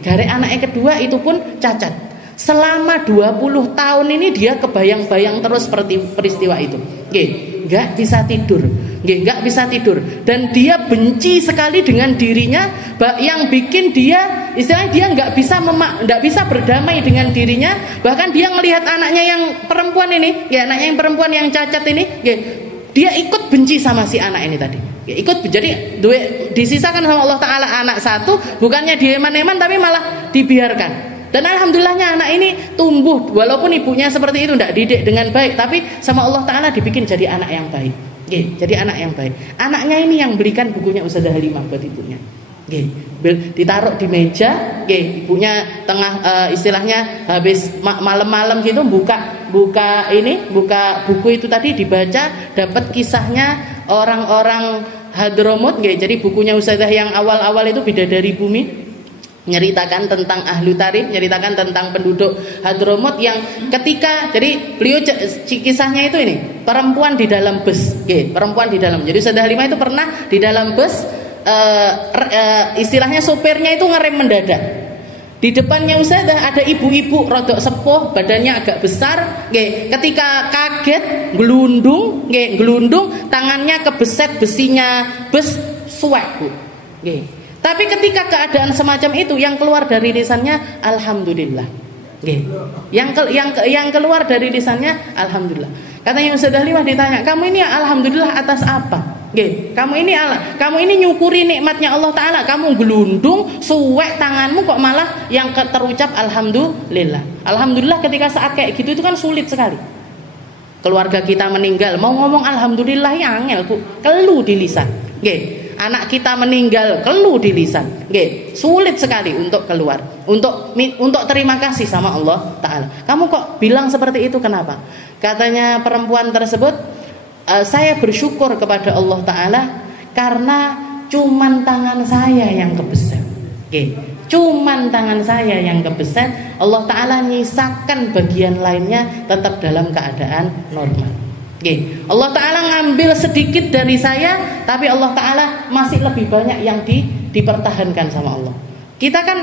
Dari anaknya kedua itu pun cacat. Selama 20 tahun ini dia kebayang-bayang terus seperti peristiwa itu. Nggak bisa tidur, dan dia benci sekali dengan dirinya, yang bikin dia istilahnya dia nggak bisa berdamai dengan dirinya. Bahkan dia melihat anaknya yang perempuan ini, anaknya yang perempuan yang cacat ini, dia ikut benci sama si anak ini tadi. Jadi disisakan sama Allah Ta'ala anak 1, bukannya dieman-eman tapi malah dibiarkan. Dan alhamdulillahnya anak ini tumbuh, walaupun ibunya seperti itu tidak didik dengan baik, tapi sama Allah Ta'ala dibikin jadi anak yang baik. Jadi anak yang baik. Anaknya ini yang belikan bukunya Ustazah Halimah buat ibunya. Ditaruh di meja, ibunya tengah istilahnya habis malam-malam gitu buka buku itu tadi, dibaca, dapat kisahnya orang-orang Hadramut. Jadi bukunya Ustazah yang awal-awal itu Bidadari Bumi, nyeritakan tentang ahlu tarikh, nyeritakan tentang penduduk Hadramut yang ketika, jadi beliau kisahnya itu ini perempuan di dalam bus, perempuan di dalam. Jadi Ustazah Halimah itu pernah di dalam bus, istilahnya sopirnya itu ngerem mendadak. Di depannya Ustazah ada ibu-ibu rodok sepuh, badannya agak besar, nggih. Ketika kaget gelundung, tangannya kebeset besinya bes suwek, Bu. Nggih. Tapi ketika keadaan semacam itu yang keluar dari lisannya alhamdulillah. Nggih. Yang keluar dari lisannya alhamdulillah. Katanya Ustazah Halimah ditanya, "Kamu ini alhamdulillah atas apa?" Nggih, kamu ini nyukuri nikmatnya Allah Ta'ala. Kamu gelundung, suwek tanganmu kok malah yang terucap alhamdulillah. Alhamdulillah ketika saat kayak gitu itu kan sulit sekali. Keluarga kita meninggal, mau ngomong alhamdulillah ya angel, Bu. Kelu di lisan. Nggih. Anak kita meninggal, kelu di lisan. Nggih, sulit sekali untuk keluar. Untuk terima kasih sama Allah Ta'ala. Kamu kok bilang seperti itu kenapa? Katanya perempuan tersebut, saya bersyukur kepada Allah Ta'ala karena cuman tangan saya yang kebeset. Okay. Cuman tangan saya yang kebeset, Allah Ta'ala nyisakan bagian lainnya tetap dalam keadaan normal. Okay. Allah Ta'ala ngambil sedikit dari saya, tapi Allah Ta'ala masih lebih banyak yang dipertahankan sama Allah. Kita kan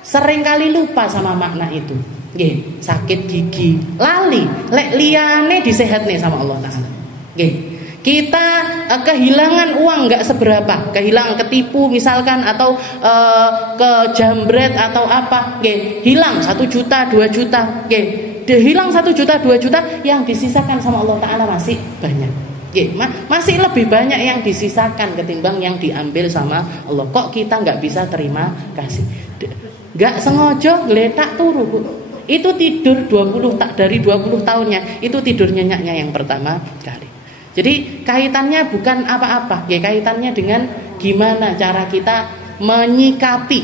seringkali lupa sama makna itu. Okay. Sakit gigi, lali, lek liyane disehatne sama Allah Ta'ala. Kita kehilangan uang nggak seberapa, kehilangan ketipu misalkan atau kejambret atau apa, hilang 1 juta 2 juta, hilang 1 juta 2 juta, yang disisakan sama Allah Ta'ala masih banyak, masih lebih banyak yang disisakan ketimbang yang diambil sama Allah. Kok kita nggak bisa terima kasih? Nggak sengaja geletak turu, Bu. Itu tidur 20 tahunnya, itu tidur nyenyaknya yang pertama kali. Jadi kaitannya bukan apa-apa, kaitannya dengan gimana cara kita menyikapi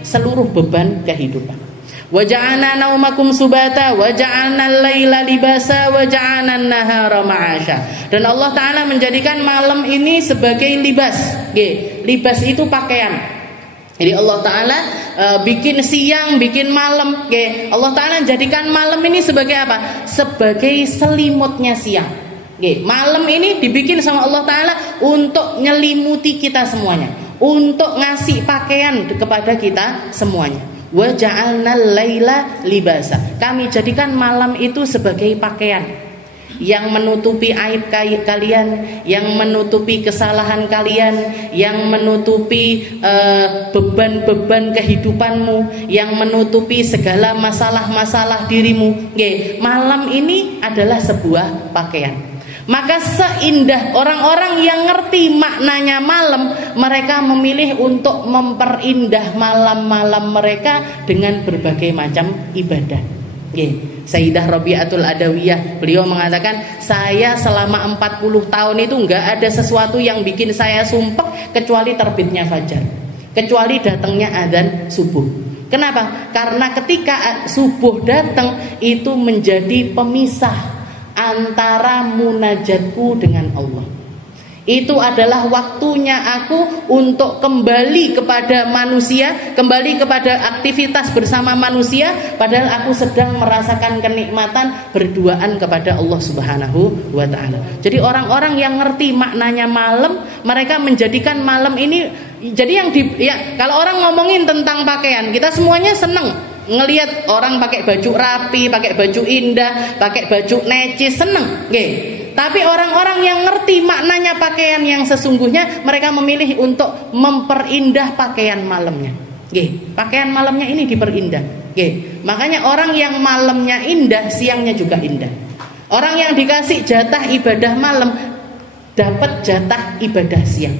seluruh beban kehidupan. Wa ja'alna naumakum subata wa ja'alna al-laila libasa wa ja'alna an-nahara ma'asha. Dan Allah Ta'ala menjadikan malam ini sebagai libas. Libas itu pakaian. Jadi Allah Ta'ala bikin siang, bikin malam. Allah Ta'ala jadikan malam ini sebagai apa? Sebagai selimutnya siang. Malam ini dibikin sama Allah Ta'ala untuk nyelimuti kita semuanya, untuk ngasih pakaian kepada kita semuanya. Wa ja'alnal laila libasa. Kami jadikan malam itu sebagai pakaian yang menutupi aib kalian, yang menutupi kesalahan kalian, yang menutupi beban-beban kehidupanmu, yang menutupi segala masalah-masalah dirimu. Malam ini adalah sebuah pakaian. Maka seindah orang-orang yang ngerti maknanya malam, mereka memilih untuk memperindah malam-malam mereka dengan berbagai macam ibadah. Sayyidah Rabi'atul Adawiyah, beliau mengatakan, saya selama 40 tahun itu enggak ada sesuatu yang bikin saya sumpek kecuali terbitnya fajar, kecuali datangnya adzan subuh. Kenapa? Karena ketika subuh datang itu menjadi pemisah antara munajatku dengan Allah. Itu adalah waktunya aku untuk kembali kepada manusia, kembali kepada aktivitas bersama manusia, padahal aku sedang merasakan kenikmatan berduaan kepada Allah Subhanahu wa Ta'ala. Jadi orang-orang yang ngerti maknanya malam, mereka menjadikan malam ini, jadi kalau orang ngomongin tentang pakaian, kita semuanya seneng ngelihat orang pakai baju rapi, pakai baju indah, pakai baju necis, seneng. Tapi orang-orang yang ngerti maknanya pakaian yang sesungguhnya, mereka memilih untuk memperindah pakaian malamnya. Pakaian malamnya ini diperindah. Makanya orang yang malamnya indah, siangnya juga indah. Orang yang dikasih jatah ibadah malam dapat jatah ibadah siang.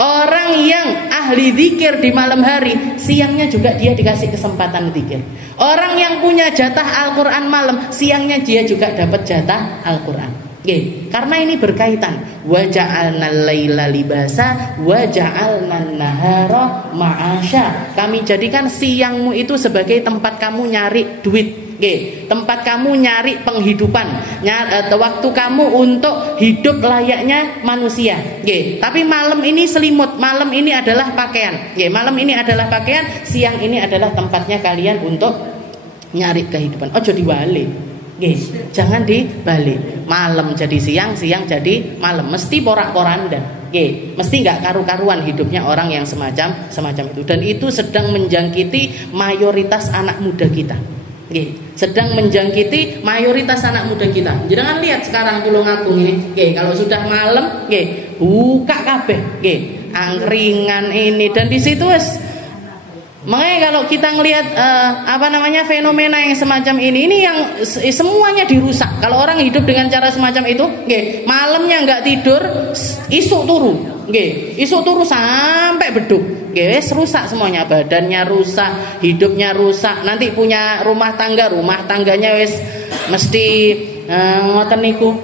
Orang yang ahli zikir di malam hari, siangnya juga dia dikasih kesempatan zikir. Orang yang punya jatah Al-Quran malam, siangnya dia juga dapat jatah Al-Quran. Karena ini berkaitan. Wa ja'alnal laila libasa wa ja'alnan nahara ma'asha. Kami jadikan siangmu itu sebagai tempat kamu nyari duit, tempat kamu nyari penghidupan, waktu kamu untuk hidup layaknya manusia. Tapi malam ini selimut, malam ini adalah pakaian. Malam ini adalah pakaian, siang ini adalah tempatnya kalian untuk nyari kehidupan. Ojo diwali, jangan dibalik. Malam jadi siang, siang jadi malam, mesti porak-poranda. Mesti nggak karu-karuan hidupnya orang yang semacam itu, dan itu sedang menjangkiti mayoritas anak muda kita. Sedang menjangkiti mayoritas anak muda kita. Jangan lihat sekarang Tulungagung ini, kalau sudah malam, buka kabeh, angkringan ini, dan di situ makanya kalau kita ngelihat fenomena yang semacam ini yang semuanya dirusak. Kalau orang hidup dengan cara semacam itu, malamnya nggak tidur, isuk turu sampai beduk. Rusak semuanya, badannya rusak, hidupnya rusak. Nanti punya rumah tangganya mesti ngoten niku,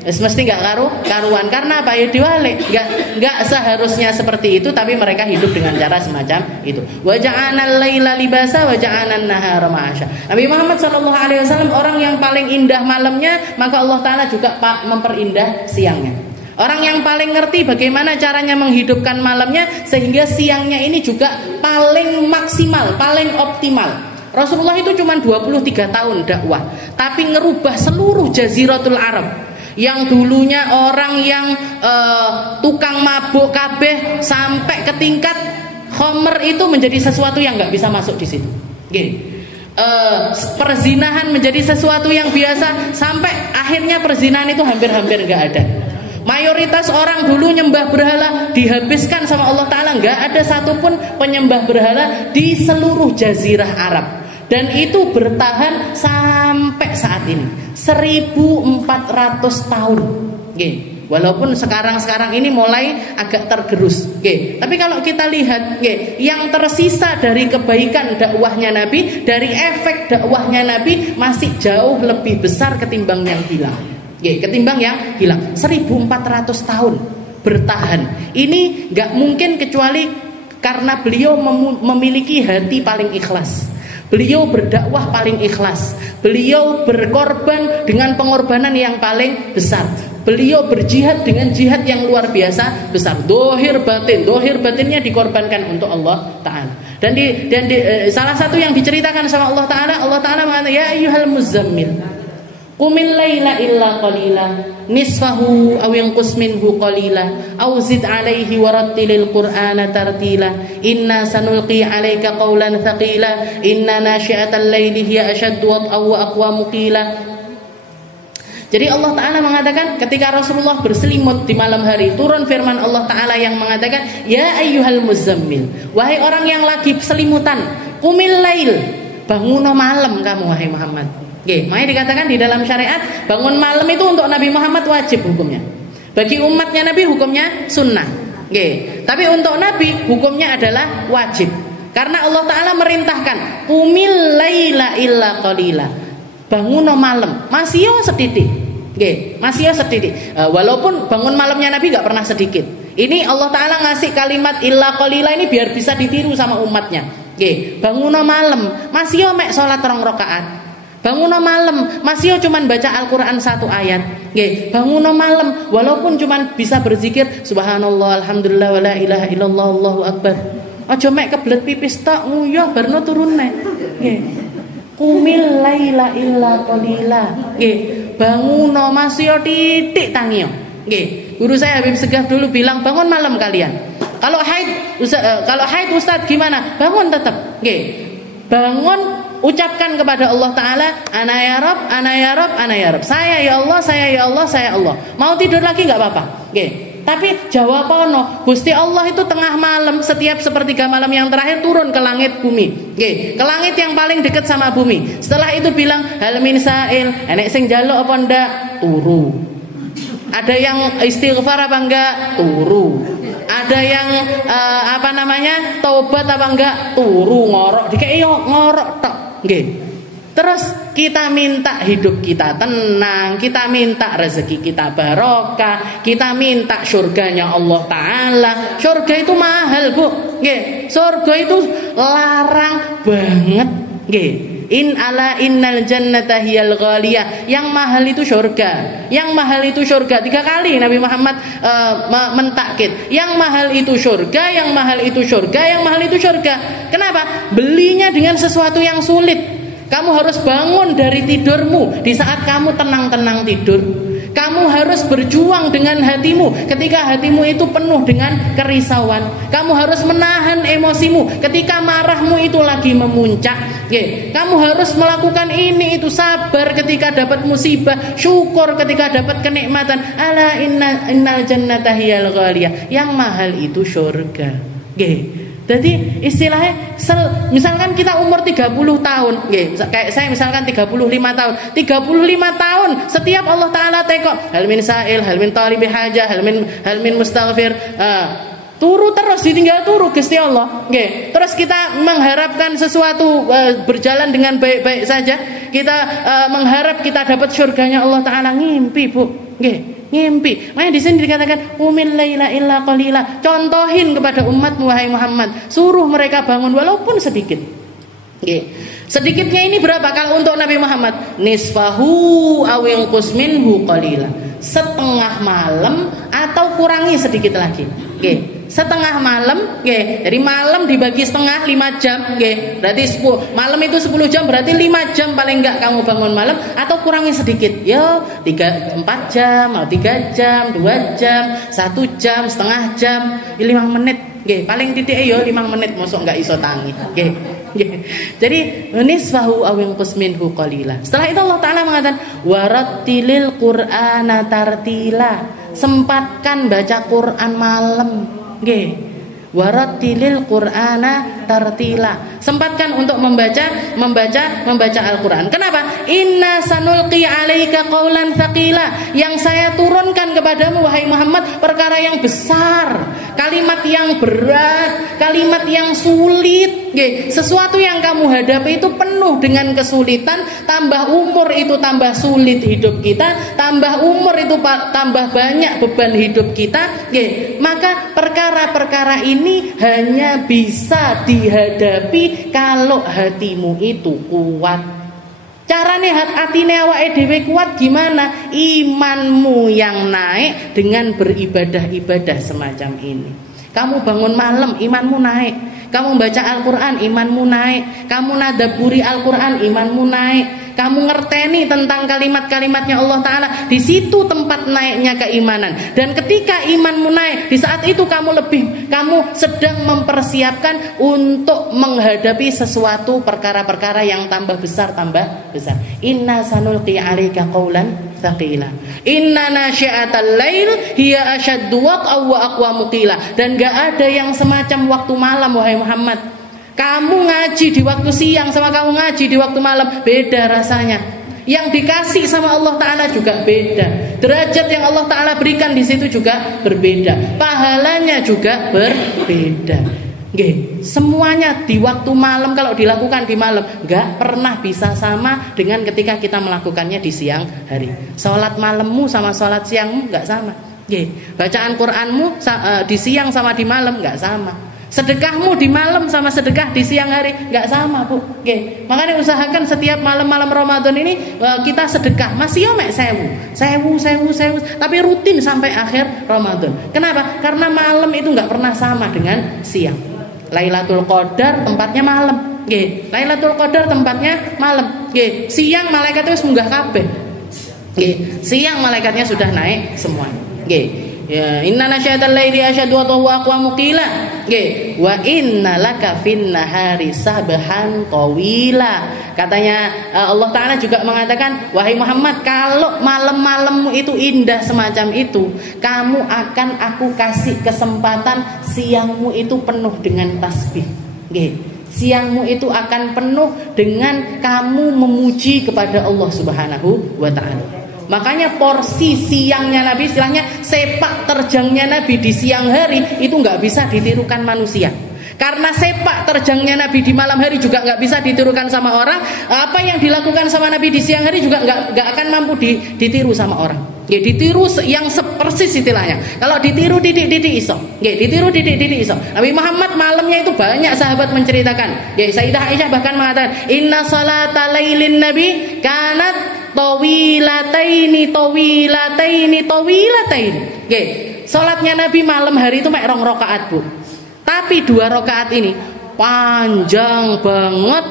mesti nggak karuan. Karena apa? Ya diwalik, nggak seharusnya seperti itu, tapi mereka hidup dengan cara semacam itu. Wa ja'alnal laila libasa wa ja'alnan nahara ma'asya. Nabi Muhammad SAW orang yang paling indah malamnya, maka Allah Ta'ala juga memperindah siangnya. Orang yang paling ngerti bagaimana caranya menghidupkan malamnya sehingga siangnya ini juga paling maksimal, paling optimal. Rasulullah itu cuma 23 tahun dakwah, tapi ngerubah seluruh Jaziratul Arab. Yang dulunya orang yang tukang mabuk kabeh sampai ke tingkat khomer itu menjadi sesuatu yang nggak bisa masuk di situ. Perzinahan menjadi sesuatu yang biasa sampai akhirnya perzinahan itu hampir-hampir nggak ada. Mayoritas orang dulu nyembah berhala dihabiskan sama Allah Ta'ala. Nggak ada satupun penyembah berhala di seluruh Jazirah Arab. Dan itu bertahan sampai saat ini 1400 tahun. Walaupun sekarang ini mulai agak tergerus. Tapi kalau kita lihat, yang tersisa dari kebaikan dakwahnya Nabi, dari efek dakwahnya Nabi masih jauh lebih besar ketimbang yang hilang. 1400 tahun bertahan. Ini nggak mungkin kecuali karena beliau memiliki hati paling ikhlas. Beliau berdakwah paling ikhlas. Beliau berkorban dengan pengorbanan yang paling besar. Beliau berjihad dengan jihad yang luar biasa besar. Dohir batinnya dikorbankan untuk Allah Ta'ala. Dan salah satu yang diceritakan sama Allah Ta'ala mengatakan, ya ayyuhal muzammil qumil laila illa qalila nisfahu aw yanqus minhu qalila aw zid alaihi warattilil qur'ana tartila inna sanulqi alayka qawlan thaqila inna nasyi'atal laili hiya ashaddu wat'aw wa aqwamu qila. Jadi Allah Ta'ala mengatakan ketika Rasulullah berselimut di malam hari, turun firman Allah Ta'ala yang mengatakan, ya ayyuhal muzammil, wahai orang yang lagi selimutan, qumil lail, bangun malam kamu wahai Muhammad. Makanya dikatakan di dalam syariat bangun malam itu untuk Nabi Muhammad wajib hukumnya. Bagi umatnya Nabi hukumnya sunnah. Tapi untuk Nabi hukumnya adalah wajib. Karena Allah Ta'ala merintahkan qumil laila illa qalila, bangun malam masih sedidik. Masih sedidik. Walaupun bangun malamnya Nabi gak pernah sedikit. Ini Allah Ta'ala ngasih kalimat illa qalila ini biar bisa ditiru sama umatnya. Bangun malam masih mek sholat 2 rakaat. Bangun malam masih cuman baca Al-Quran 1 ayat. Bangun malam walaupun cuman bisa berzikir subhanallah alhamdulillah wa la ilaha illallah allahu akbar. Aja mek kebelet pipis tok nguyuh barno turun nek. Qumil laila illa qalila. Bangun masih titik tangio. Guru saya Habib Segaf dulu bilang bangun malam kalian. Kalau haid Ustaz gimana? Bangun tetap. Bangun, ucapkan kepada Allah Ta'ala, ana ya Rabb, ana ya Rabb, ana ya Rabb. Saya ya Allah, saya ya Allah, saya Allah. Mau tidur lagi gak apa-apa. Tapi jawabono, Gusti Allah itu tengah malam, setiap sepertiga malam yang terakhir turun ke langit bumi. Ke langit yang paling dekat sama bumi. Setelah itu bilang, hal min sa'il, enek sing njaluk apa ndak? Turu. Ada yang istighfar apa enggak? Turu. Ada yang taubat apa enggak? Turu. Ngorok dikek yo ngorok tok. Terus kita minta hidup kita tenang, kita minta rezeki kita barokah, kita minta surganya Allah Ta'ala. Surga itu mahal, Bu. Surga itu larang banget. Innal jannata hiyal ghaliyah. Yang mahal itu surga. Yang mahal itu surga. 3 kali Nabi Muhammad mentakkid. Yang mahal itu surga, yang mahal itu surga, yang mahal itu surga. Kenapa? Belinya dengan sesuatu yang sulit. Kamu harus bangun dari tidurmu di saat kamu tenang-tenang tidur. Kamu harus berjuang dengan hatimu ketika hatimu itu penuh dengan kerisauan. Kamu harus menahan emosimu ketika marahmu itu lagi memuncak. Kamu harus melakukan ini itu, sabar ketika dapat musibah, syukur ketika dapat kenikmatan. Ala innal jannata hiyal ghaliyah. Yang mahal itu surga. Jadi istilahnya misalkan kita umur 30 tahun, kayak saya misalkan 35 tahun. 35 tahun setiap Allah Ta'ala tekok hal min sa'il, hal min talibi hajah, hal min mustaghfir, turu terus, ditinggal turu Gusti Allah. Terus kita mengharapkan sesuatu berjalan dengan baik-baik saja. Kita mengharap kita dapat surganya Allah Ta'ala, ngimpi, Bu. Ngimpi. Makanya di sini dikatakan umil laila illa qalila. Contohin kepada umatmu wahai Muhammad, suruh mereka bangun walaupun sedikit. Sedikitnya ini berapa kalau untuk Nabi Muhammad? Nisfahu awil qusminhu qalila. Setengah malam atau kurangi sedikit lagi. Setengah malam, jadi malam dibagi setengah 5 jam, berarti 10, malam itu 10 jam, berarti 5 jam paling enggak kamu bangun malam, atau kurangi sedikit, 4 jam, 3 jam, 2 jam, 1 jam, setengah jam, 5 menit, paling titik 5 menit, masuk enggak iso tangi, Jadi nisfahu awin qusminhu qalila. Setelah itu Allah Ta'ala mengatakan warattilil qur'ana tartila. Sempatkan baca Quran malam. Warattilil qur'ana tartila. Sempatkan untuk membaca Al-Qur'an. Kenapa? Inna sanulqi 'alaika qaulan tsaqila. Yang saya turunkan kepadamu wahai Muhammad perkara yang besar, kalimat yang berat, kalimat yang sulit. Sesuatu yang kamu hadapi itu penuh dengan kesulitan. Tambah umur itu tambah sulit hidup kita, tambah umur itu tambah banyak beban hidup kita. Maka perkara-perkara ini hanya bisa dihadapi kalau hatimu itu kuat. Carane hatine awake dhewe kuat gimana? Imanmu yang naik dengan beribadah-ibadah semacam ini. Kamu bangun malam, imanmu naik. Kamu baca Al-Quran, imanmu naik. Kamu nadaburi Al-Quran, imanmu naik. Kamu ngerteni tentang kalimat-kalimatnya Allah Ta'ala. Di situ tempat naiknya keimanan. Dan ketika imanmu naik, di saat itu kamu sedang mempersiapkan untuk menghadapi sesuatu perkara-perkara yang tambah besar. Inna sanulqi 'alaika qaulan tsaqila. Inna nasyi'atal lail hiya ashaddu wat'an wa aqwamu qila. Dan gak ada yang semacam waktu malam wahai Muhammad. Kamu ngaji di waktu siang sama kamu ngaji di waktu malam beda rasanya. Yang dikasih sama Allah Ta'ala juga beda. Derajat yang Allah Ta'ala berikan di situ juga berbeda. Pahalanya juga berbeda. Semuanya di waktu malam, kalau dilakukan di malam gak pernah bisa sama dengan ketika kita melakukannya di siang hari. Sholat malammu sama sholat siangmu gak sama. Bacaan Quranmu di siang sama di malam gak sama. Sedekahmu di malam sama sedekah di siang hari nggak sama, Bu. Makanya usahakan setiap malam-malam Ramadan ini kita sedekah. Masih mek sewu, tapi rutin sampai akhir Ramadan. Kenapa? Karena malam itu nggak pernah sama dengan siang. Lailatul Qadar tempatnya malam. Lailatul Qadar tempatnya malam. Siang malaikatnya wis munggah kabeh. Siang malaikatnya sudah naik semua. Ya, inna nasyatal laili asyaddu wa aqwamu qila. Wa inna laka fin nahari sabhan tawila. Katanya Allah Ta'ala juga mengatakan, wahai Muhammad, kalau malam-malammu itu indah semacam itu, kamu akan aku kasih kesempatan siangmu itu penuh dengan tasbih. Siangmu itu akan penuh dengan kamu memuji kepada Allah Subhanahu wa Ta'ala. Makanya porsi siangnya Nabi, istilahnya sepak terjangnya Nabi di siang hari itu nggak bisa ditirukan manusia. Karena sepak terjangnya Nabi di malam hari juga nggak bisa ditirukan sama orang. Apa yang dilakukan sama Nabi di siang hari juga nggak akan mampu ditiru sama orang. Ditiru yang sepersis istilahnya. Kalau ditiru titik-titik iso. Ditiru titik-titik iso. Nabi Muhammad malamnya itu banyak sahabat menceritakan. Sayyidah Aisyah bahkan mengatakan, inna salata lailin Nabi kanat tawilataini. Salatnya Nabi malam hari itu mek 2 rakaat, Bu. Tapi 2 rakaat ini panjang banget.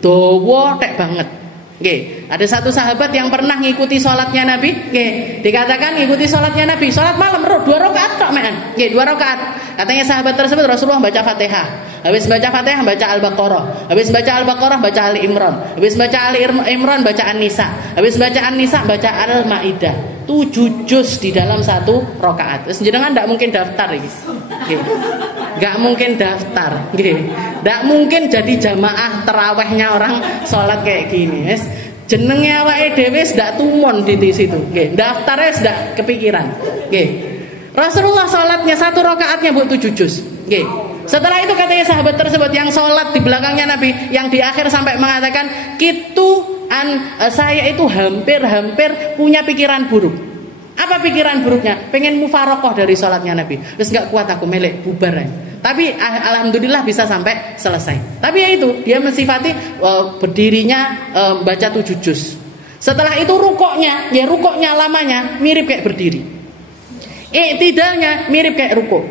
Dawa tek banget. Nggih, ada satu sahabat yang pernah ngikuti sholatnya Nabi. Nggih, dikatakan ngikuti sholatnya Nabi, sholat malam 2 rakaat tok mean. Nggih, 2 rakaat. Katanya sahabat tersebut Rasulullah baca Fatihah. Habis baca Fatihah baca Al-Baqarah. Habis baca Al-Baqarah baca Ali Imran. Habis baca Ali Imran baca An-Nisa. Habis baca An-Nisa baca Al-Maidah. 7 juz di dalam 1 rakaat. Terus jenengan ndak mungkin daftar iki. Nggih. Enggak mungkin daftar, nggih. Ndak mungkin jadi jamaah tarawihnya orang sholat kayak gini. Wis jenenge awake dhewe ndak tumon di situ, nggih. Daftare ndak kepikiran. Nggih. Rasulullah sholatnya 1 rakaatnya buat 7 juz. Nggih. Setelah itu katanya sahabat tersebut yang sholat di belakangnya Nabi, yang di akhir sampai mengatakan, saya itu hampir punya pikiran buruk. Apa pikiran buruknya? Pengen mufarokoh dari sholatnya Nabi. Terus gak kuat aku melek bubar ya. Tapi alhamdulillah bisa sampai selesai. Tapi ya itu, dia mensifati berdirinya baca 7 juz. Setelah itu rukuknya lamanya mirip kayak berdiri. Iktidalnya mirip kayak rukuk.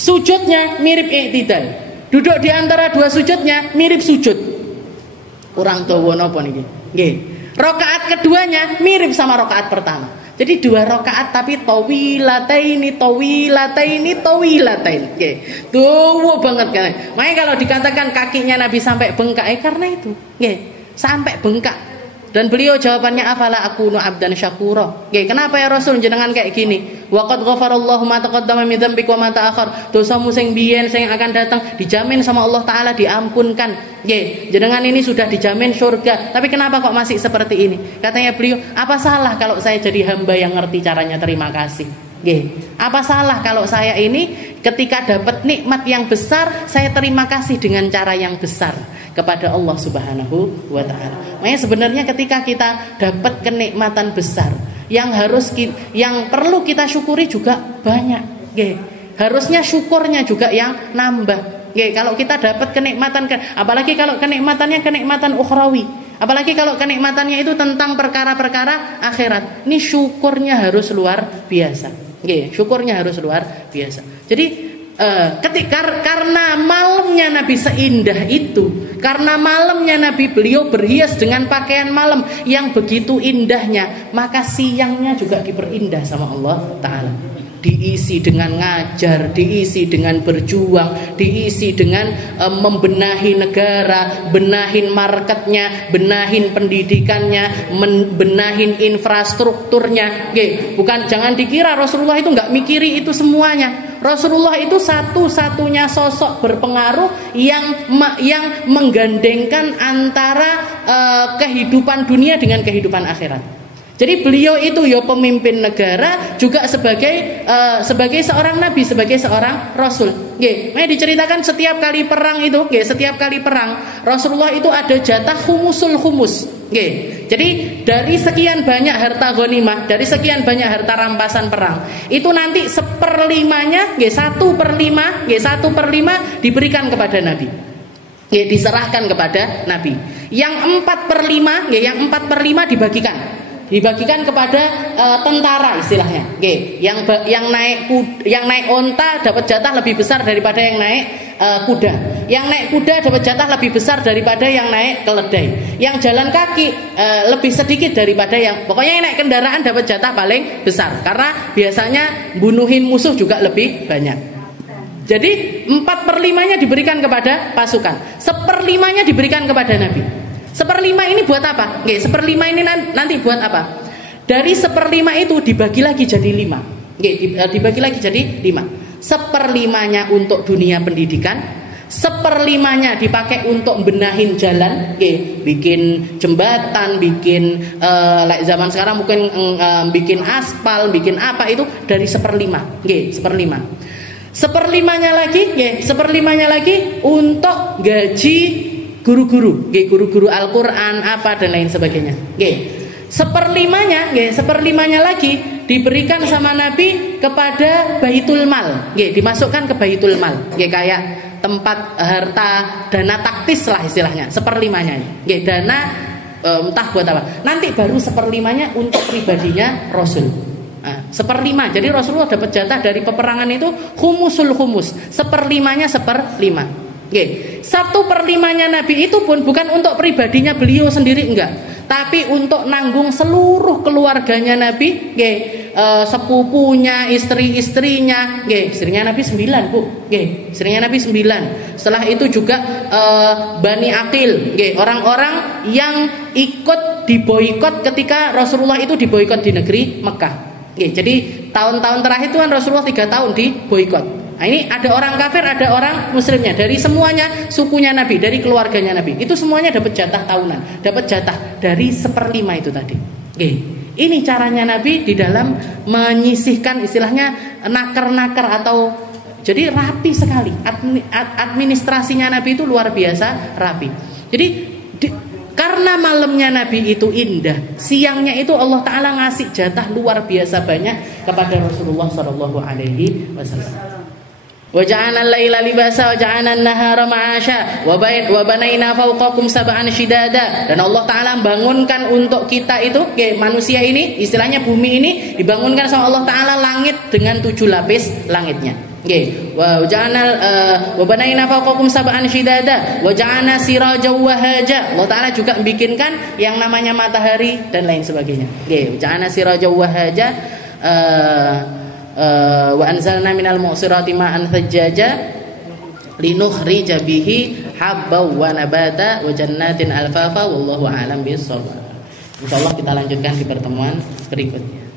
Sujudnya mirip iktidal. Duduk di antara 2 sujudnya mirip sujud. Kurang dawa napa niki? Nggih. Rakaat keduanya mirip sama rakaat pertama. Jadi 2 rakaat tapi tawilataini. Nggih. Dawa banget kan. Makanya kalau dikatakan kakinya Nabi sampai bengkak karena itu. Nggih, sampai bengkak. Dan beliau jawabannya afala akunu abdan syakura. Nggih, kenapa ya Rasul jenengan kayak gini? Wa qad ghafarallahu ma taqaddama min dzambika wa ma ta'akhkhar. Dosamu sing biyen sing akan datang dijamin sama Allah taala diampunkan. Nggih, jenengan ini sudah dijamin surga. Tapi kenapa kok masih seperti ini? Katanya beliau, apa salah kalau saya jadi hamba yang ngerti caranya terima kasih? Nggih. Apa salah kalau saya ini ketika dapat nikmat yang besar saya terima kasih dengan cara yang besar kepada Allah Subhanahu wa taala. Makanya sebenarnya ketika kita dapat kenikmatan besar yang perlu kita syukuri juga banyak. Nggih. Harusnya syukurnya juga yang nambah. Nggih, kalau kita dapat kenikmatan apalagi kalau kenikmatannya kenikmatan ukhrawi. Apalagi kalau kenikmatannya itu tentang perkara-perkara akhirat. Ini syukurnya harus luar biasa. Nggih, syukurnya harus luar biasa. Jadi karena malamnya Nabi seindah itu, karena malamnya Nabi beliau berhias dengan pakaian malam yang begitu indahnya, maka siangnya juga diperindah sama Allah Ta'ala. Diisi dengan ngajar, diisi dengan berjuang, diisi dengan membenahi negara, benahin marketnya, benahin pendidikannya, benahin infrastrukturnya. Oke, bukan, jangan dikira Rasulullah itu nggak mikiri itu semuanya. Rasulullah itu satu-satunya sosok berpengaruh yang menggandengkan antara kehidupan dunia dengan kehidupan akhirat. Jadi beliau itu ya pemimpin negara juga sebagai seorang nabi, sebagai seorang rasul. Nggih, diceritakan setiap kali perang itu, setiap kali perang Rasulullah itu ada jatah khumusul khumus. Nggih. Jadi dari sekian banyak harta ghanimah, dari sekian banyak harta rampasan perang, itu nanti 1/5-nya, 1/5 diberikan kepada nabi. Diserahkan kepada nabi. Yang 4/5 dibagikan kepada tentara istilahnya. Yang naik onta dapat jatah lebih besar daripada yang naik kuda. Yang naik kuda dapat jatah lebih besar daripada yang naik keledai. Yang jalan kaki lebih sedikit daripada pokoknya yang naik kendaraan dapat jatah paling besar karena biasanya bunuhin musuh juga lebih banyak. Jadi 4/5-nya diberikan kepada pasukan, 1/5-nya diberikan kepada nabi. 1/5 ini buat apa? 1/5 ini nanti buat apa? Dari 1/5 itu dibagi lagi jadi 5. Dibagi lagi jadi 5. 1/5-nya untuk dunia pendidikan, 1/5-nya dipakai untuk benahin jalan, bikin jembatan, bikin zaman sekarang mungkin bikin aspal, bikin apa itu dari 1/5. 1/5. 1/5-nya lagi untuk gaji guru-guru, guru-guru Al-Quran apa dan lain sebagainya. 1/5-nya lagi diberikan sama Nabi kepada Baitul Mal, dimasukkan ke Baitul Mal, kayak tempat harta dana taktis lah istilahnya. 1/5-nya, dana entah buat apa. Nanti baru 1/5-nya untuk pribadinya Rasul. 1/5. Jadi Rasulullah dapat jatah dari peperangan itu khumusul khumus. 1/5-nya 1/5. 1/5-nya Nabi itu pun bukan untuk pribadinya beliau sendiri, enggak, tapi untuk nanggung seluruh keluarganya Nabi, nggih, sepupunya, istri-istrinya, nggih, istrinya Nabi 9, Bu. Nggih, istrinya Nabi 9. Setelah itu juga Bani Aqil, nggih, orang-orang yang ikut diboikot ketika Rasulullah itu diboikot di negeri Mekah. Nggih, jadi tahun-tahun terakhir itu kan Rasulullah 3 tahun diboikot. Nah, ini ada orang kafir, ada orang muslimnya, dari semuanya sukunya Nabi, dari keluarganya Nabi. Itu semuanya dapat jatah tahunan, dapat jatah dari 1/5 itu tadi. Oke. Ini caranya Nabi di dalam menyisihkan, istilahnya naker-naker, atau jadi rapi sekali. Administrasinya Nabi itu luar biasa rapi. Jadi karena malamnya Nabi itu indah, siangnya itu Allah Ta'ala ngasih jatah luar biasa banyak kepada Rasulullah SAW. Wa ja'alna al-laila libasa wa ja'alna an-nahara ma'asha wa banayna fawqakum sab'an shidada. Dan Allah Ta'ala bangunkan untuk kita itu, manusia ini, istilahnya bumi ini dibangunkan sama Allah Ta'ala langit dengan 7 lapis langitnya. Wa ja'alna wa banayna fawqakum sab'an shidada wa ja'alna sirajan wahaja. Allah Ta'ala juga bikinkan yang namanya matahari dan lain sebagainya. Wa ja'alna sirajan wahaja wa anzalna minal mu'sirati ma'an thajjaja linukhrija bihi habban wa nabata wa jannatin alfafa wallahu a'lam bis-shawab. Insyaallah kita lanjutkan di pertemuan berikutnya.